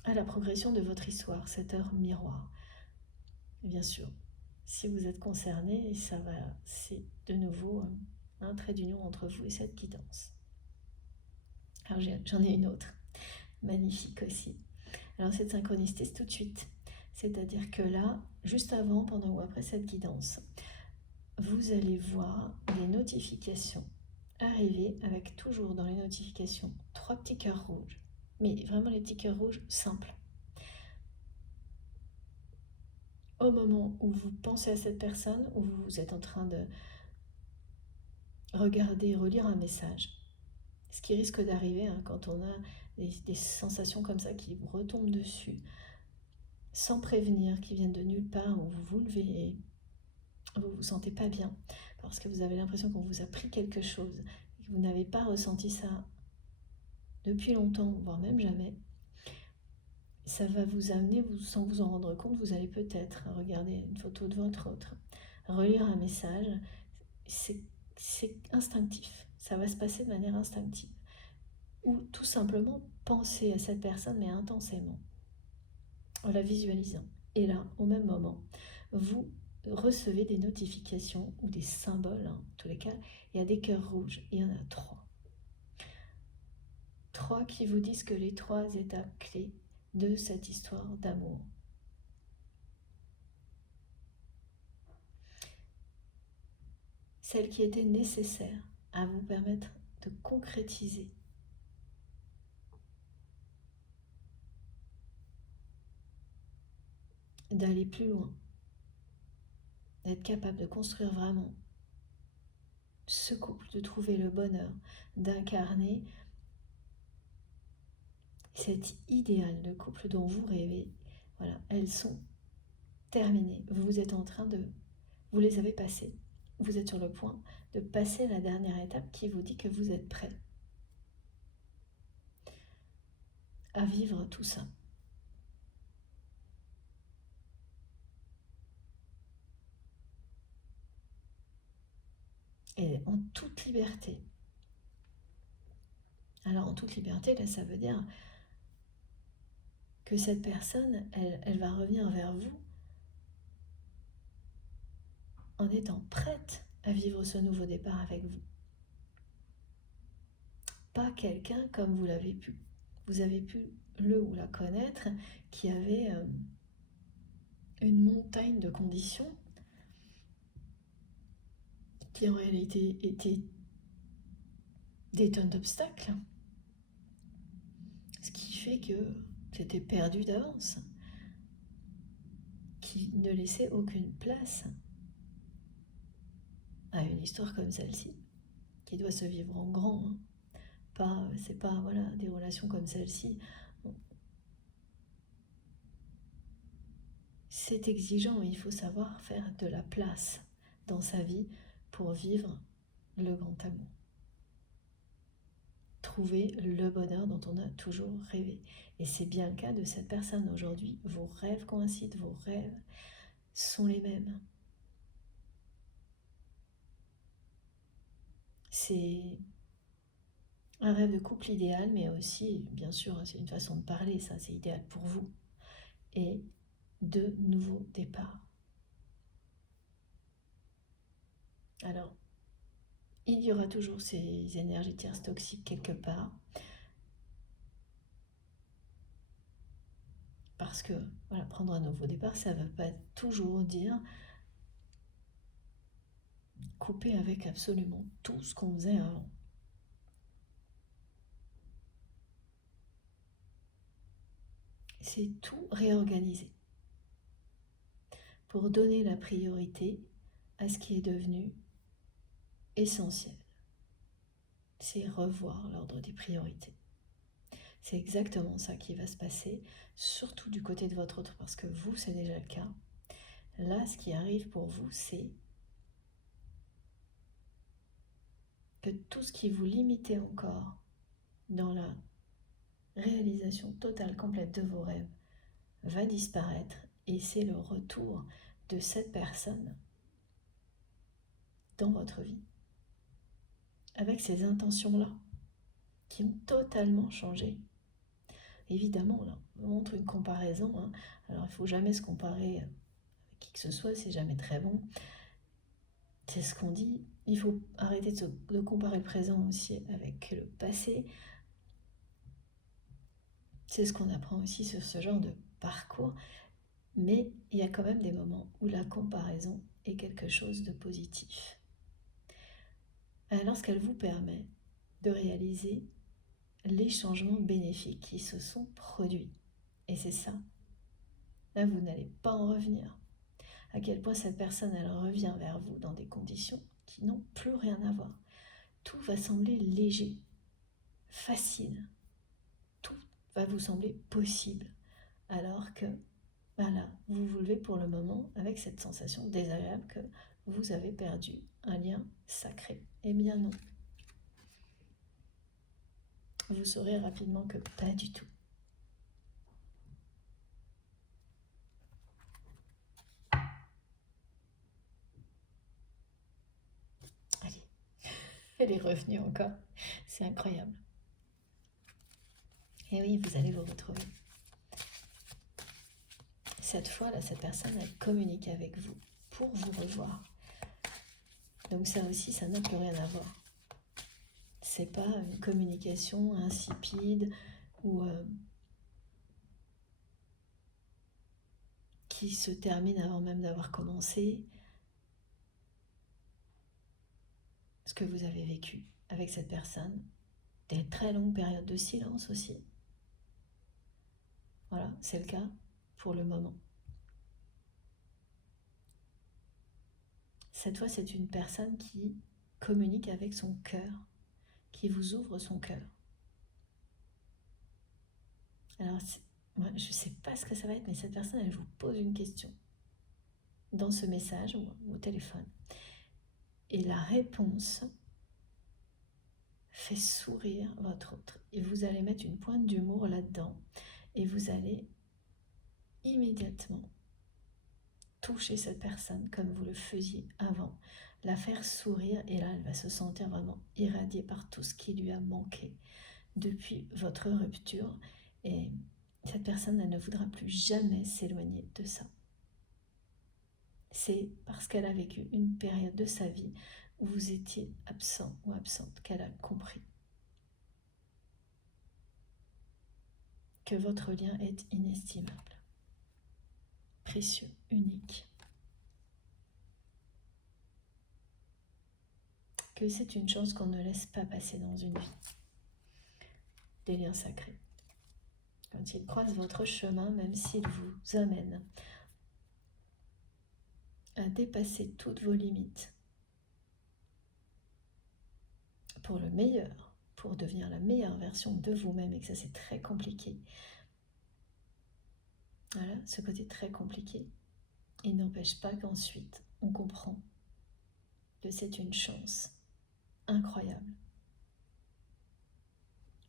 à la progression de votre histoire, cette heure miroir. Et bien sûr, si vous êtes concerné, c'est de nouveau un trait d'union entre vous et cette guidance. Alors j'en ai une autre, magnifique aussi. Alors cette synchronicité, c'est tout de suite. C'est-à-dire que là, juste avant, pendant ou après cette guidance, vous allez voir des notifications arriver avec toujours dans les notifications 3 petits cœurs rouges. Mais vraiment les petits cœurs rouges simples. Au moment où vous pensez à cette personne, où vous êtes en train de regarder, relire un message, ce qui risque d'arriver quand on a des sensations comme ça qui vous retombent dessus, sans prévenir, qui viennent de nulle part, où vous vous levez et vous vous sentez pas bien, parce que vous avez l'impression qu'on vous a pris quelque chose, et que vous n'avez pas ressenti ça depuis longtemps, voire même jamais, ça va vous amener, sans vous en rendre compte, vous allez peut-être regarder une photo de votre autre, relire un message, c'est instinctif, ça va se passer de manière instinctive. Ou tout simplement penser à cette personne, mais intensément, en la visualisant. Et là, au même moment, vous recevez des notifications ou des symboles, en tous les cas, il y a des cœurs rouges, il y en a 3. 3 qui vous disent que les 3 étapes clés de cette histoire d'amour. Celles qui étaient nécessaires à vous permettre de concrétiser d'aller plus loin, d'être capable de construire vraiment ce couple, de trouver le bonheur, d'incarner cet idéal de couple dont vous rêvez, voilà, elles sont terminées. Vous êtes en train de... Vous les avez passées. Vous êtes sur le point de passer la dernière étape qui vous dit que vous êtes prêt à vivre tout ça. Et en toute liberté. Alors en toute liberté, là, ça veut dire que cette personne, elle va revenir vers vous en étant prête à vivre ce nouveau départ avec vous. Pas quelqu'un comme vous l'avez pu. Vous avez pu le ou la connaître qui avait une montagne de conditions qui en réalité étaient des tonnes d'obstacles. Ce qui fait que c'était perdu d'avance, qui ne laissait aucune place à une histoire comme celle-ci, qui doit se vivre en grand. C'est pas voilà, des relations comme celle-ci. C'est exigeant, il faut savoir faire de la place dans sa vie pour vivre le grand amour. Trouver le bonheur dont on a toujours rêvé. Et c'est bien le cas de cette personne aujourd'hui. Vos rêves coïncident, vos rêves sont les mêmes. C'est un rêve de couple idéal, mais aussi, bien sûr, c'est une façon de parler, ça, c'est idéal pour vous. Et de nouveaux départs. Alors, il y aura toujours ces énergies tierces toxiques quelque part. Parce que voilà, prendre un nouveau départ, ça ne veut pas toujours dire couper avec absolument tout ce qu'on faisait avant. C'est tout réorganiser pour donner la priorité à ce qui est devenu essentiel. C'est revoir l'ordre des priorités. C'est exactement ça qui va se passer, surtout du côté de votre autre, parce que vous, c'est déjà le cas. Là, ce qui arrive pour vous, c'est que tout ce qui vous limitait encore dans la réalisation totale, complète de vos rêves va disparaître, et c'est le retour de cette personne dans votre vie, avec ces intentions-là, qui ont totalement changé. Évidemment, là, on montre une comparaison, hein. Alors il ne faut jamais se comparer avec qui que ce soit, c'est jamais très bon. C'est ce qu'on dit, il faut arrêter de comparer le présent aussi avec le passé. C'est ce qu'on apprend aussi sur ce genre de parcours, mais il y a quand même des moments où la comparaison est quelque chose de positif. Lorsqu'elle vous permet de réaliser les changements bénéfiques qui se sont produits. Et c'est ça. Là, vous n'allez pas en revenir. À quel point cette personne, elle revient vers vous dans des conditions qui n'ont plus rien à voir. Tout va sembler léger, facile. Tout va vous sembler possible. Alors que, voilà, vous vous levez pour le moment avec cette sensation désagréable que vous avez perdu un lien sacré. Eh bien non. Vous saurez rapidement que pas du tout. Allez, elle est revenue encore. C'est incroyable. Et oui, vous allez vous retrouver. Cette fois, là, cette personne, elle communique avec vous pour vous revoir. Donc ça aussi, ça n'a plus rien à voir. C'est pas une communication insipide ou qui se termine avant même d'avoir commencé. Ce que vous avez vécu avec cette personne, des très longues périodes de silence aussi. Voilà, c'est le cas pour le moment. cette fois, c'est une personne qui communique avec son cœur, qui vous ouvre son cœur. Alors, moi, je ne sais pas ce que ça va être, mais cette personne, elle vous pose une question dans ce message ou au téléphone. Et la réponse fait sourire votre autre. Et vous allez mettre une pointe d'humour là-dedans. Et vous allez immédiatement toucher cette personne comme vous le faisiez avant. La faire sourire. Et là, elle va se sentir vraiment irradiée par tout ce qui lui a manqué depuis votre rupture. Et cette personne, elle ne voudra plus jamais s'éloigner de ça. C'est parce qu'elle a vécu une période de sa vie où vous étiez absent ou absente qu'elle a compris que votre lien est inestimable, précieux, unique, que c'est une chose qu'on ne laisse pas passer dans une vie. Des liens sacrés. Quand ils croisent votre chemin, même s'ils vous amènent à dépasser toutes vos limites pour le meilleur, pour devenir la meilleure version de vous-même, et que ça c'est très compliqué. Voilà, ce côté très compliqué, il n'empêche pas qu'ensuite on comprend que c'est une chance incroyable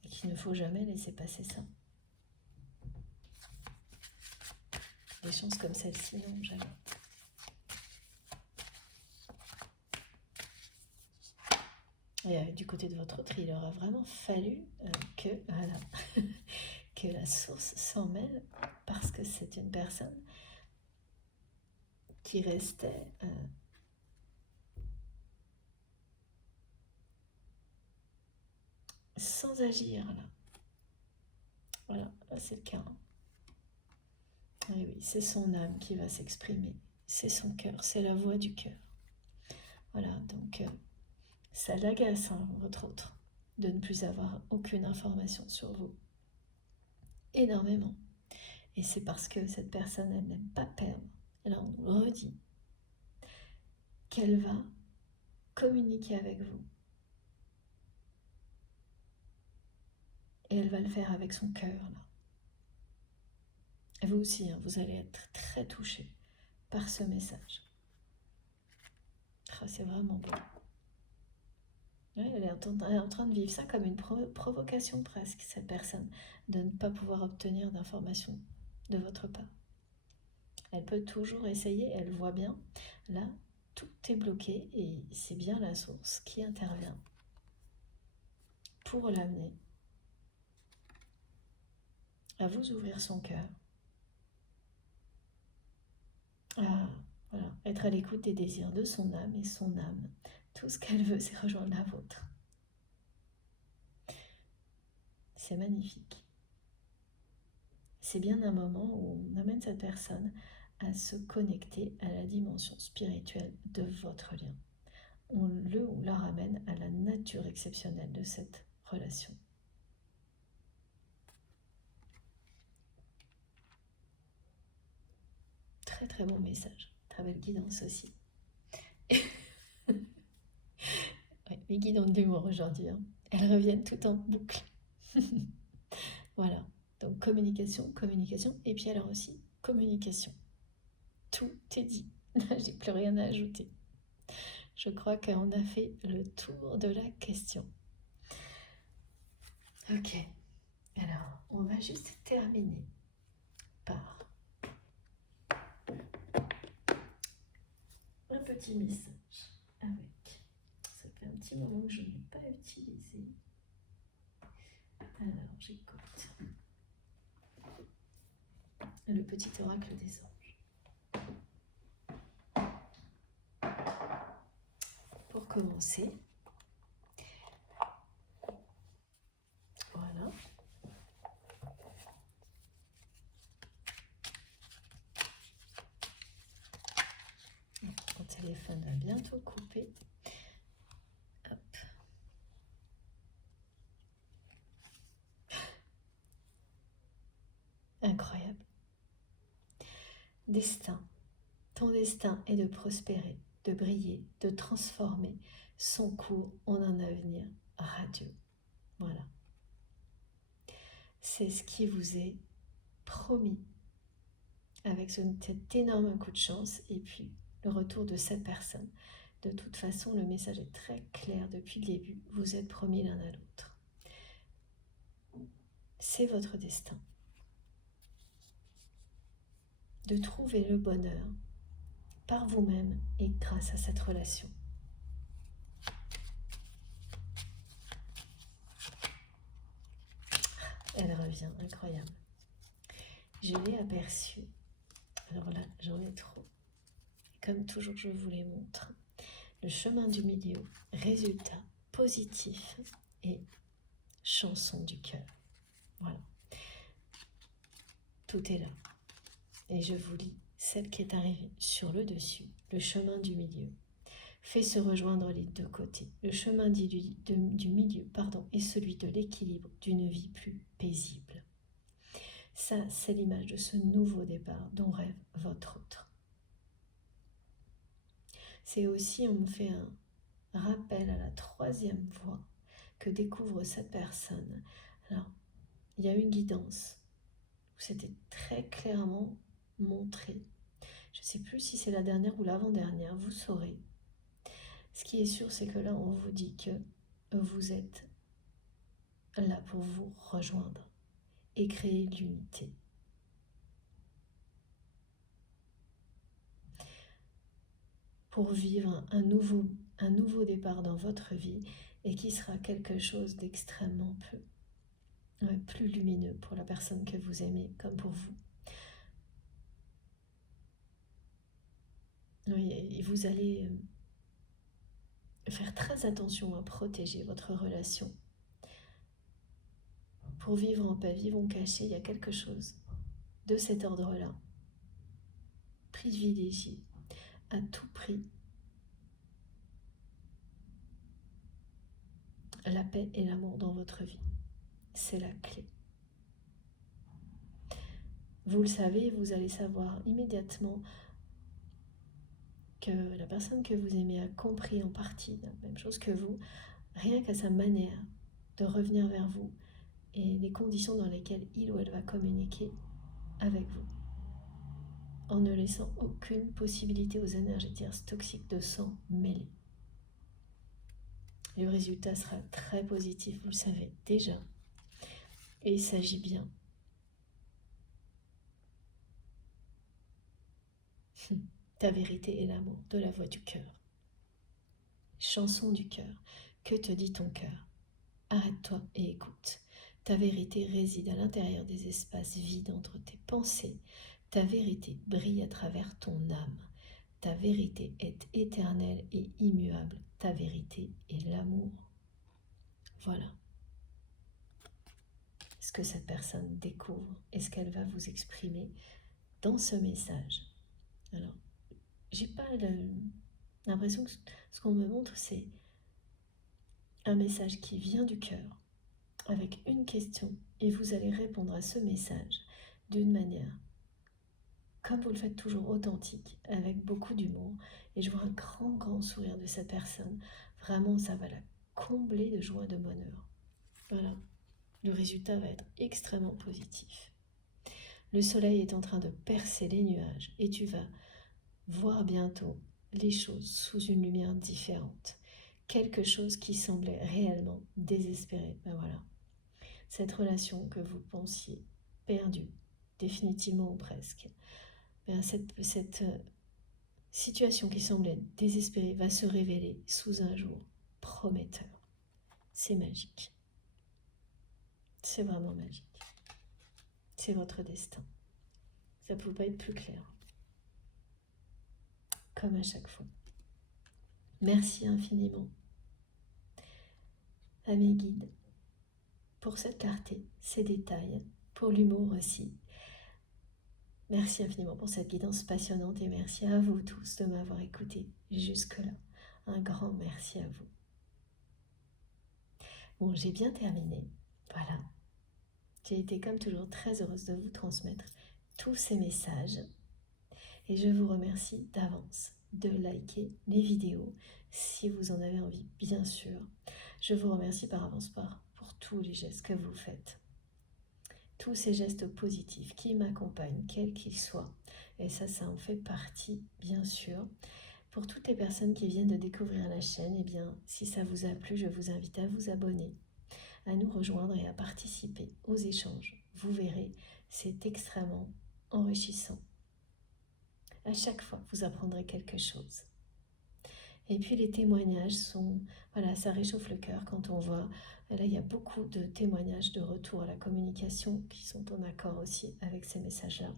et qu'il ne faut jamais laisser passer ça. Des chances comme celle-ci, non, jamais. Et du côté de votre autre, il aura vraiment fallu que la source s'en mêle, parce que c'est une personne qui restait sans agir là. Voilà, là c'est le cas. Et oui, c'est son âme qui va s'exprimer, c'est son cœur, c'est la voix du cœur. Voilà, donc ça l'agace, votre autre, de ne plus avoir aucune information sur vous. Énormément. Et c'est parce que cette personne, elle n'aime pas perdre. Alors on nous le redit, qu'elle va communiquer avec vous. Et elle va le faire avec son cœur, là. Et vous aussi, vous allez être très touché par ce message. Oh, c'est vraiment beau. Ouais, elle est en train de vivre ça comme une provocation presque, cette personne, de ne pas pouvoir obtenir d'informations de votre part. Elle peut toujours essayer, elle voit bien. Là, tout est bloqué et c'est bien la source qui intervient pour l'amener à vous ouvrir son cœur, à être à l'écoute des désirs de son âme, et son âme, tout ce qu'elle veut, c'est rejoindre la vôtre. C'est magnifique. C'est bien un moment où on amène cette personne à se connecter à la dimension spirituelle de votre lien. On le ou la ramène à la nature exceptionnelle de cette relation. Très très bon message, très belle guidance aussi. Ouais, les guidances d'humour aujourd'hui, elles reviennent tout en boucle. Voilà, donc communication, communication, et puis alors aussi communication. Tout est dit, j'ai plus rien à ajouter. Je crois qu'on a fait le tour de la question. Ok, alors on va juste terminer par un petit message avec. Ça fait un petit moment que je n'ai pas utilisé. Alors j'écoute. Le petit oracle des anges. Pour commencer, voilà. Mon téléphone va bientôt couper. Hop. Incroyable. Destin. Ton destin est de prospérer de briller, de transformer son cours en un avenir radieux. Voilà. C'est ce qui vous est promis avec cet énorme coup de chance et puis le retour de cette personne. De toute façon, le message est très clair depuis le début. Vous êtes promis l'un à l'autre. C'est votre destin. De trouver le bonheur par vous-même et grâce à cette relation. Elle revient, incroyable. Je l'ai aperçue. Alors là, j'en ai trop. Comme toujours, je vous les montre. Le chemin du milieu, résultat positif et chanson du cœur. Voilà. Tout est là. Et je vous lis celle qui est arrivée sur le dessus, le chemin du milieu. Fait se rejoindre les deux côtés. Le chemin du milieu est celui de l'équilibre, d'une vie plus paisible. Ça, c'est l'image de ce nouveau départ dont rêve votre autre. C'est aussi, on me fait un rappel à la troisième voie que découvre cette personne. Alors, il y a une guidance où c'était très clairement montré. Je ne sais plus si c'est la dernière ou l'avant-dernière, vous saurez. Ce qui est sûr, c'est que là, on vous dit que vous êtes là pour vous rejoindre et créer l'unité. Pour vivre un nouveau départ dans votre vie et qui sera quelque chose d'extrêmement plus lumineux pour la personne que vous aimez comme pour vous. Oui, et vous allez faire très attention à protéger votre relation. Pour vivre en paix, vivons cachés, il y a quelque chose de cet ordre-là. Privilégiez à tout prix la paix et l'amour dans votre vie. C'est la clé. Vous le savez, vous allez savoir immédiatement que la personne que vous aimez a compris en partie la même chose que vous, rien qu'à sa manière de revenir vers vous et les conditions dans lesquelles il ou elle va communiquer avec vous, en ne laissant aucune possibilité aux énergies tierces toxiques de s'en mêler. Le résultat sera très positif, vous le savez déjà. Et il s'agit bien ta vérité et l'amour de la voix du cœur. Chanson du cœur, que te dit ton cœur? Arrête-toi et écoute. Ta vérité réside à l'intérieur des espaces vides entre tes pensées. Ta vérité brille à travers ton âme. Ta vérité est éternelle et immuable. Ta vérité est l'amour. Voilà ce que cette personne découvre et ce qu'elle va vous exprimer dans ce message. Alors, j'ai pas l'impression que ce qu'on me montre, c'est un message qui vient du cœur, avec une question, et vous allez répondre à ce message d'une manière, comme vous le faites toujours, authentique, avec beaucoup d'humour, et je vois un grand sourire de cette personne. Vraiment, ça va la combler de joie, de bonheur. Voilà, le résultat va être extrêmement positif. Le soleil est en train de percer les nuages, et tu vas voir bientôt les choses sous une lumière différente. Quelque chose qui semblait réellement désespéré. Ben voilà. Cette relation que vous pensiez perdue, définitivement ou presque, ben cette situation qui semblait désespérée va se révéler sous un jour prometteur. C'est magique. C'est vraiment magique. C'est votre destin. Ça ne peut pas être plus clair. Comme à chaque fois. Merci infiniment à mes guides pour cette clarté, ces détails, pour l'humour aussi. Merci infiniment pour cette guidance passionnante et merci à vous tous de m'avoir écouté jusque-là. Un grand merci à vous. Bon, j'ai bien terminé. Voilà. J'ai été comme toujours très heureuse de vous transmettre tous ces messages et je vous remercie d'avance. de liker les vidéos si vous en avez envie, bien sûr. Je vous remercie par avance pour tous les gestes que vous faites. Tous ces gestes positifs qui m'accompagnent, quels qu'ils soient. Et ça en fait partie, bien sûr. Pour toutes les personnes qui viennent de découvrir la chaîne, eh bien, si ça vous a plu, je vous invite à vous abonner, à nous rejoindre et à participer aux échanges. Vous verrez, c'est extrêmement enrichissant. À chaque fois, vous apprendrez quelque chose. Et puis les témoignages sont, voilà, ça réchauffe le cœur quand on voit. Là, il y a beaucoup de témoignages de retour à la communication qui sont en accord aussi avec ces messages-là.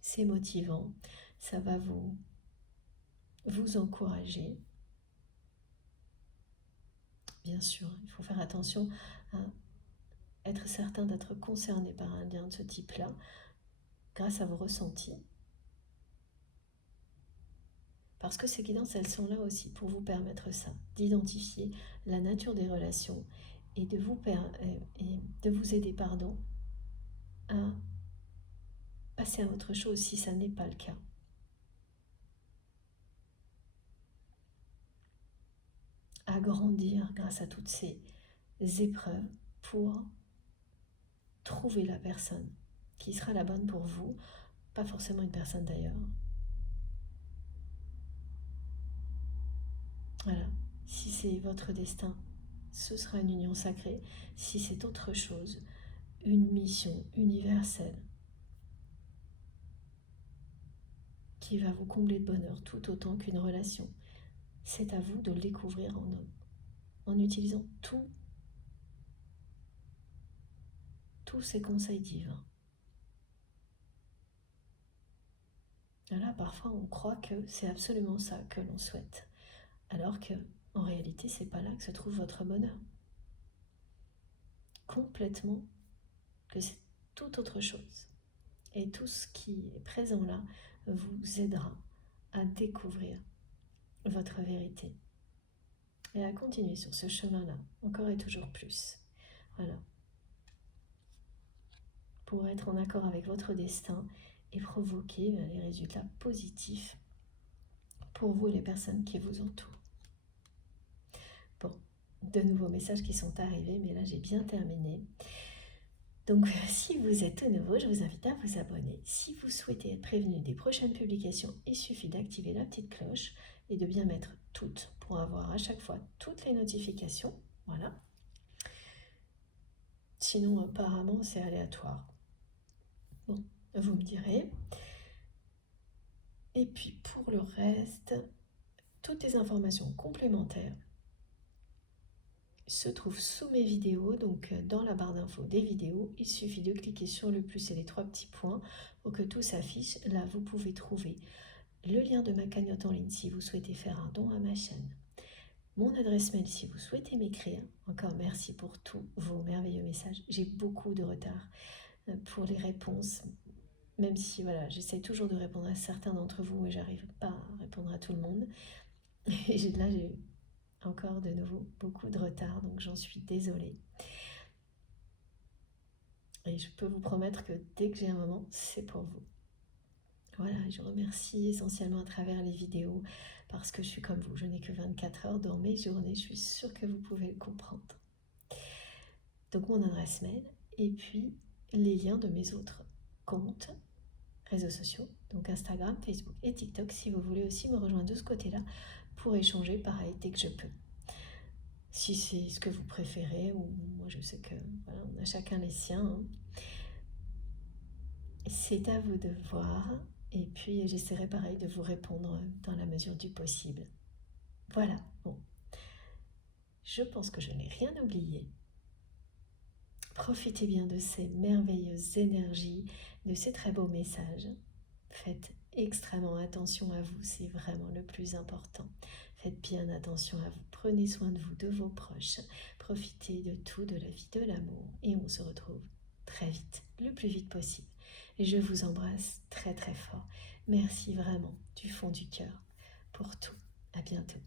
C'est motivant, ça va vous encourager. Bien sûr, il faut faire attention à être certain d'être concerné par un lien de ce type-là grâce à vos ressentis. Parce que ces guidances, elles sont là aussi pour vous permettre ça, d'identifier la nature des relations et de vous aider à passer à autre chose si ça n'est pas le cas. À grandir grâce à toutes ces épreuves pour trouver la personne qui sera la bonne pour vous, pas forcément une personne d'ailleurs. Voilà, si c'est votre destin, ce sera une union sacrée. Si c'est autre chose, une mission universelle qui va vous combler de bonheur tout autant qu'une relation. C'est à vous de le découvrir en utilisant tous ces conseils divins. Là, parfois, on croit que c'est absolument ça que l'on souhaite, alors que, en réalité, c'est pas là que se trouve votre bonheur. Complètement, que c'est tout autre chose. Et tout ce qui est présent là vous aidera à découvrir votre vérité et à continuer sur ce chemin-là, encore et toujours plus. Voilà. Pour être en accord avec votre destin et provoquer les résultats positifs pour vous et les personnes qui vous entourent. Bon, de nouveaux messages qui sont arrivés, mais là j'ai bien terminé. Donc si vous êtes tout nouveau, je vous invite à vous abonner. Si vous souhaitez être prévenu des prochaines publications, il suffit d'activer la petite cloche et de bien mettre toutes pour avoir à chaque fois toutes les notifications. Voilà. Sinon, apparemment, c'est aléatoire. Bon, vous me direz. Et puis pour le reste, toutes les informations complémentaires se trouvent sous mes vidéos, donc dans la barre d'infos des vidéos. Il suffit de cliquer sur le plus et les trois petits points pour que tout s'affiche. Là, vous pouvez trouver le lien de ma cagnotte en ligne si vous souhaitez faire un don à ma chaîne, mon adresse mail si vous souhaitez m'écrire. Encore merci pour tous vos merveilleux messages. J'ai beaucoup de retard pour les réponses, même si voilà, j'essaie toujours de répondre à certains d'entre vous et j'arrive pas à répondre à tout le monde. Et là, j'ai encore de nouveau beaucoup de retard, donc j'en suis désolée. Et je peux vous promettre que dès que j'ai un moment, c'est pour vous. Voilà, je vous remercie essentiellement à travers les vidéos parce que je suis comme vous, je n'ai que 24 heures dans mes journées, je suis sûre que vous pouvez le comprendre. Donc mon adresse mail et puis les liens de mes autres comptes, réseaux sociaux, donc Instagram, Facebook et TikTok si vous voulez aussi me rejoindre de ce côté-là pour échanger pareil dès que je peux. Si c'est ce que vous préférez, ou moi je sais que voilà, on a chacun les siens. Hein. C'est à vous de voir, et puis j'essaierai pareil de vous répondre dans la mesure du possible. Voilà, bon. Je pense que je n'ai rien oublié. Profitez bien de ces merveilleuses énergies, de ces très beaux messages. Faites extrêmement attention à vous, c'est vraiment le plus important. Faites bien attention à vous, prenez soin de vous, de vos proches. Profitez de tout, de la vie, de l'amour. Et on se retrouve très vite, le plus vite possible. Et je vous embrasse très très fort. Merci vraiment du fond du cœur pour tout. À bientôt.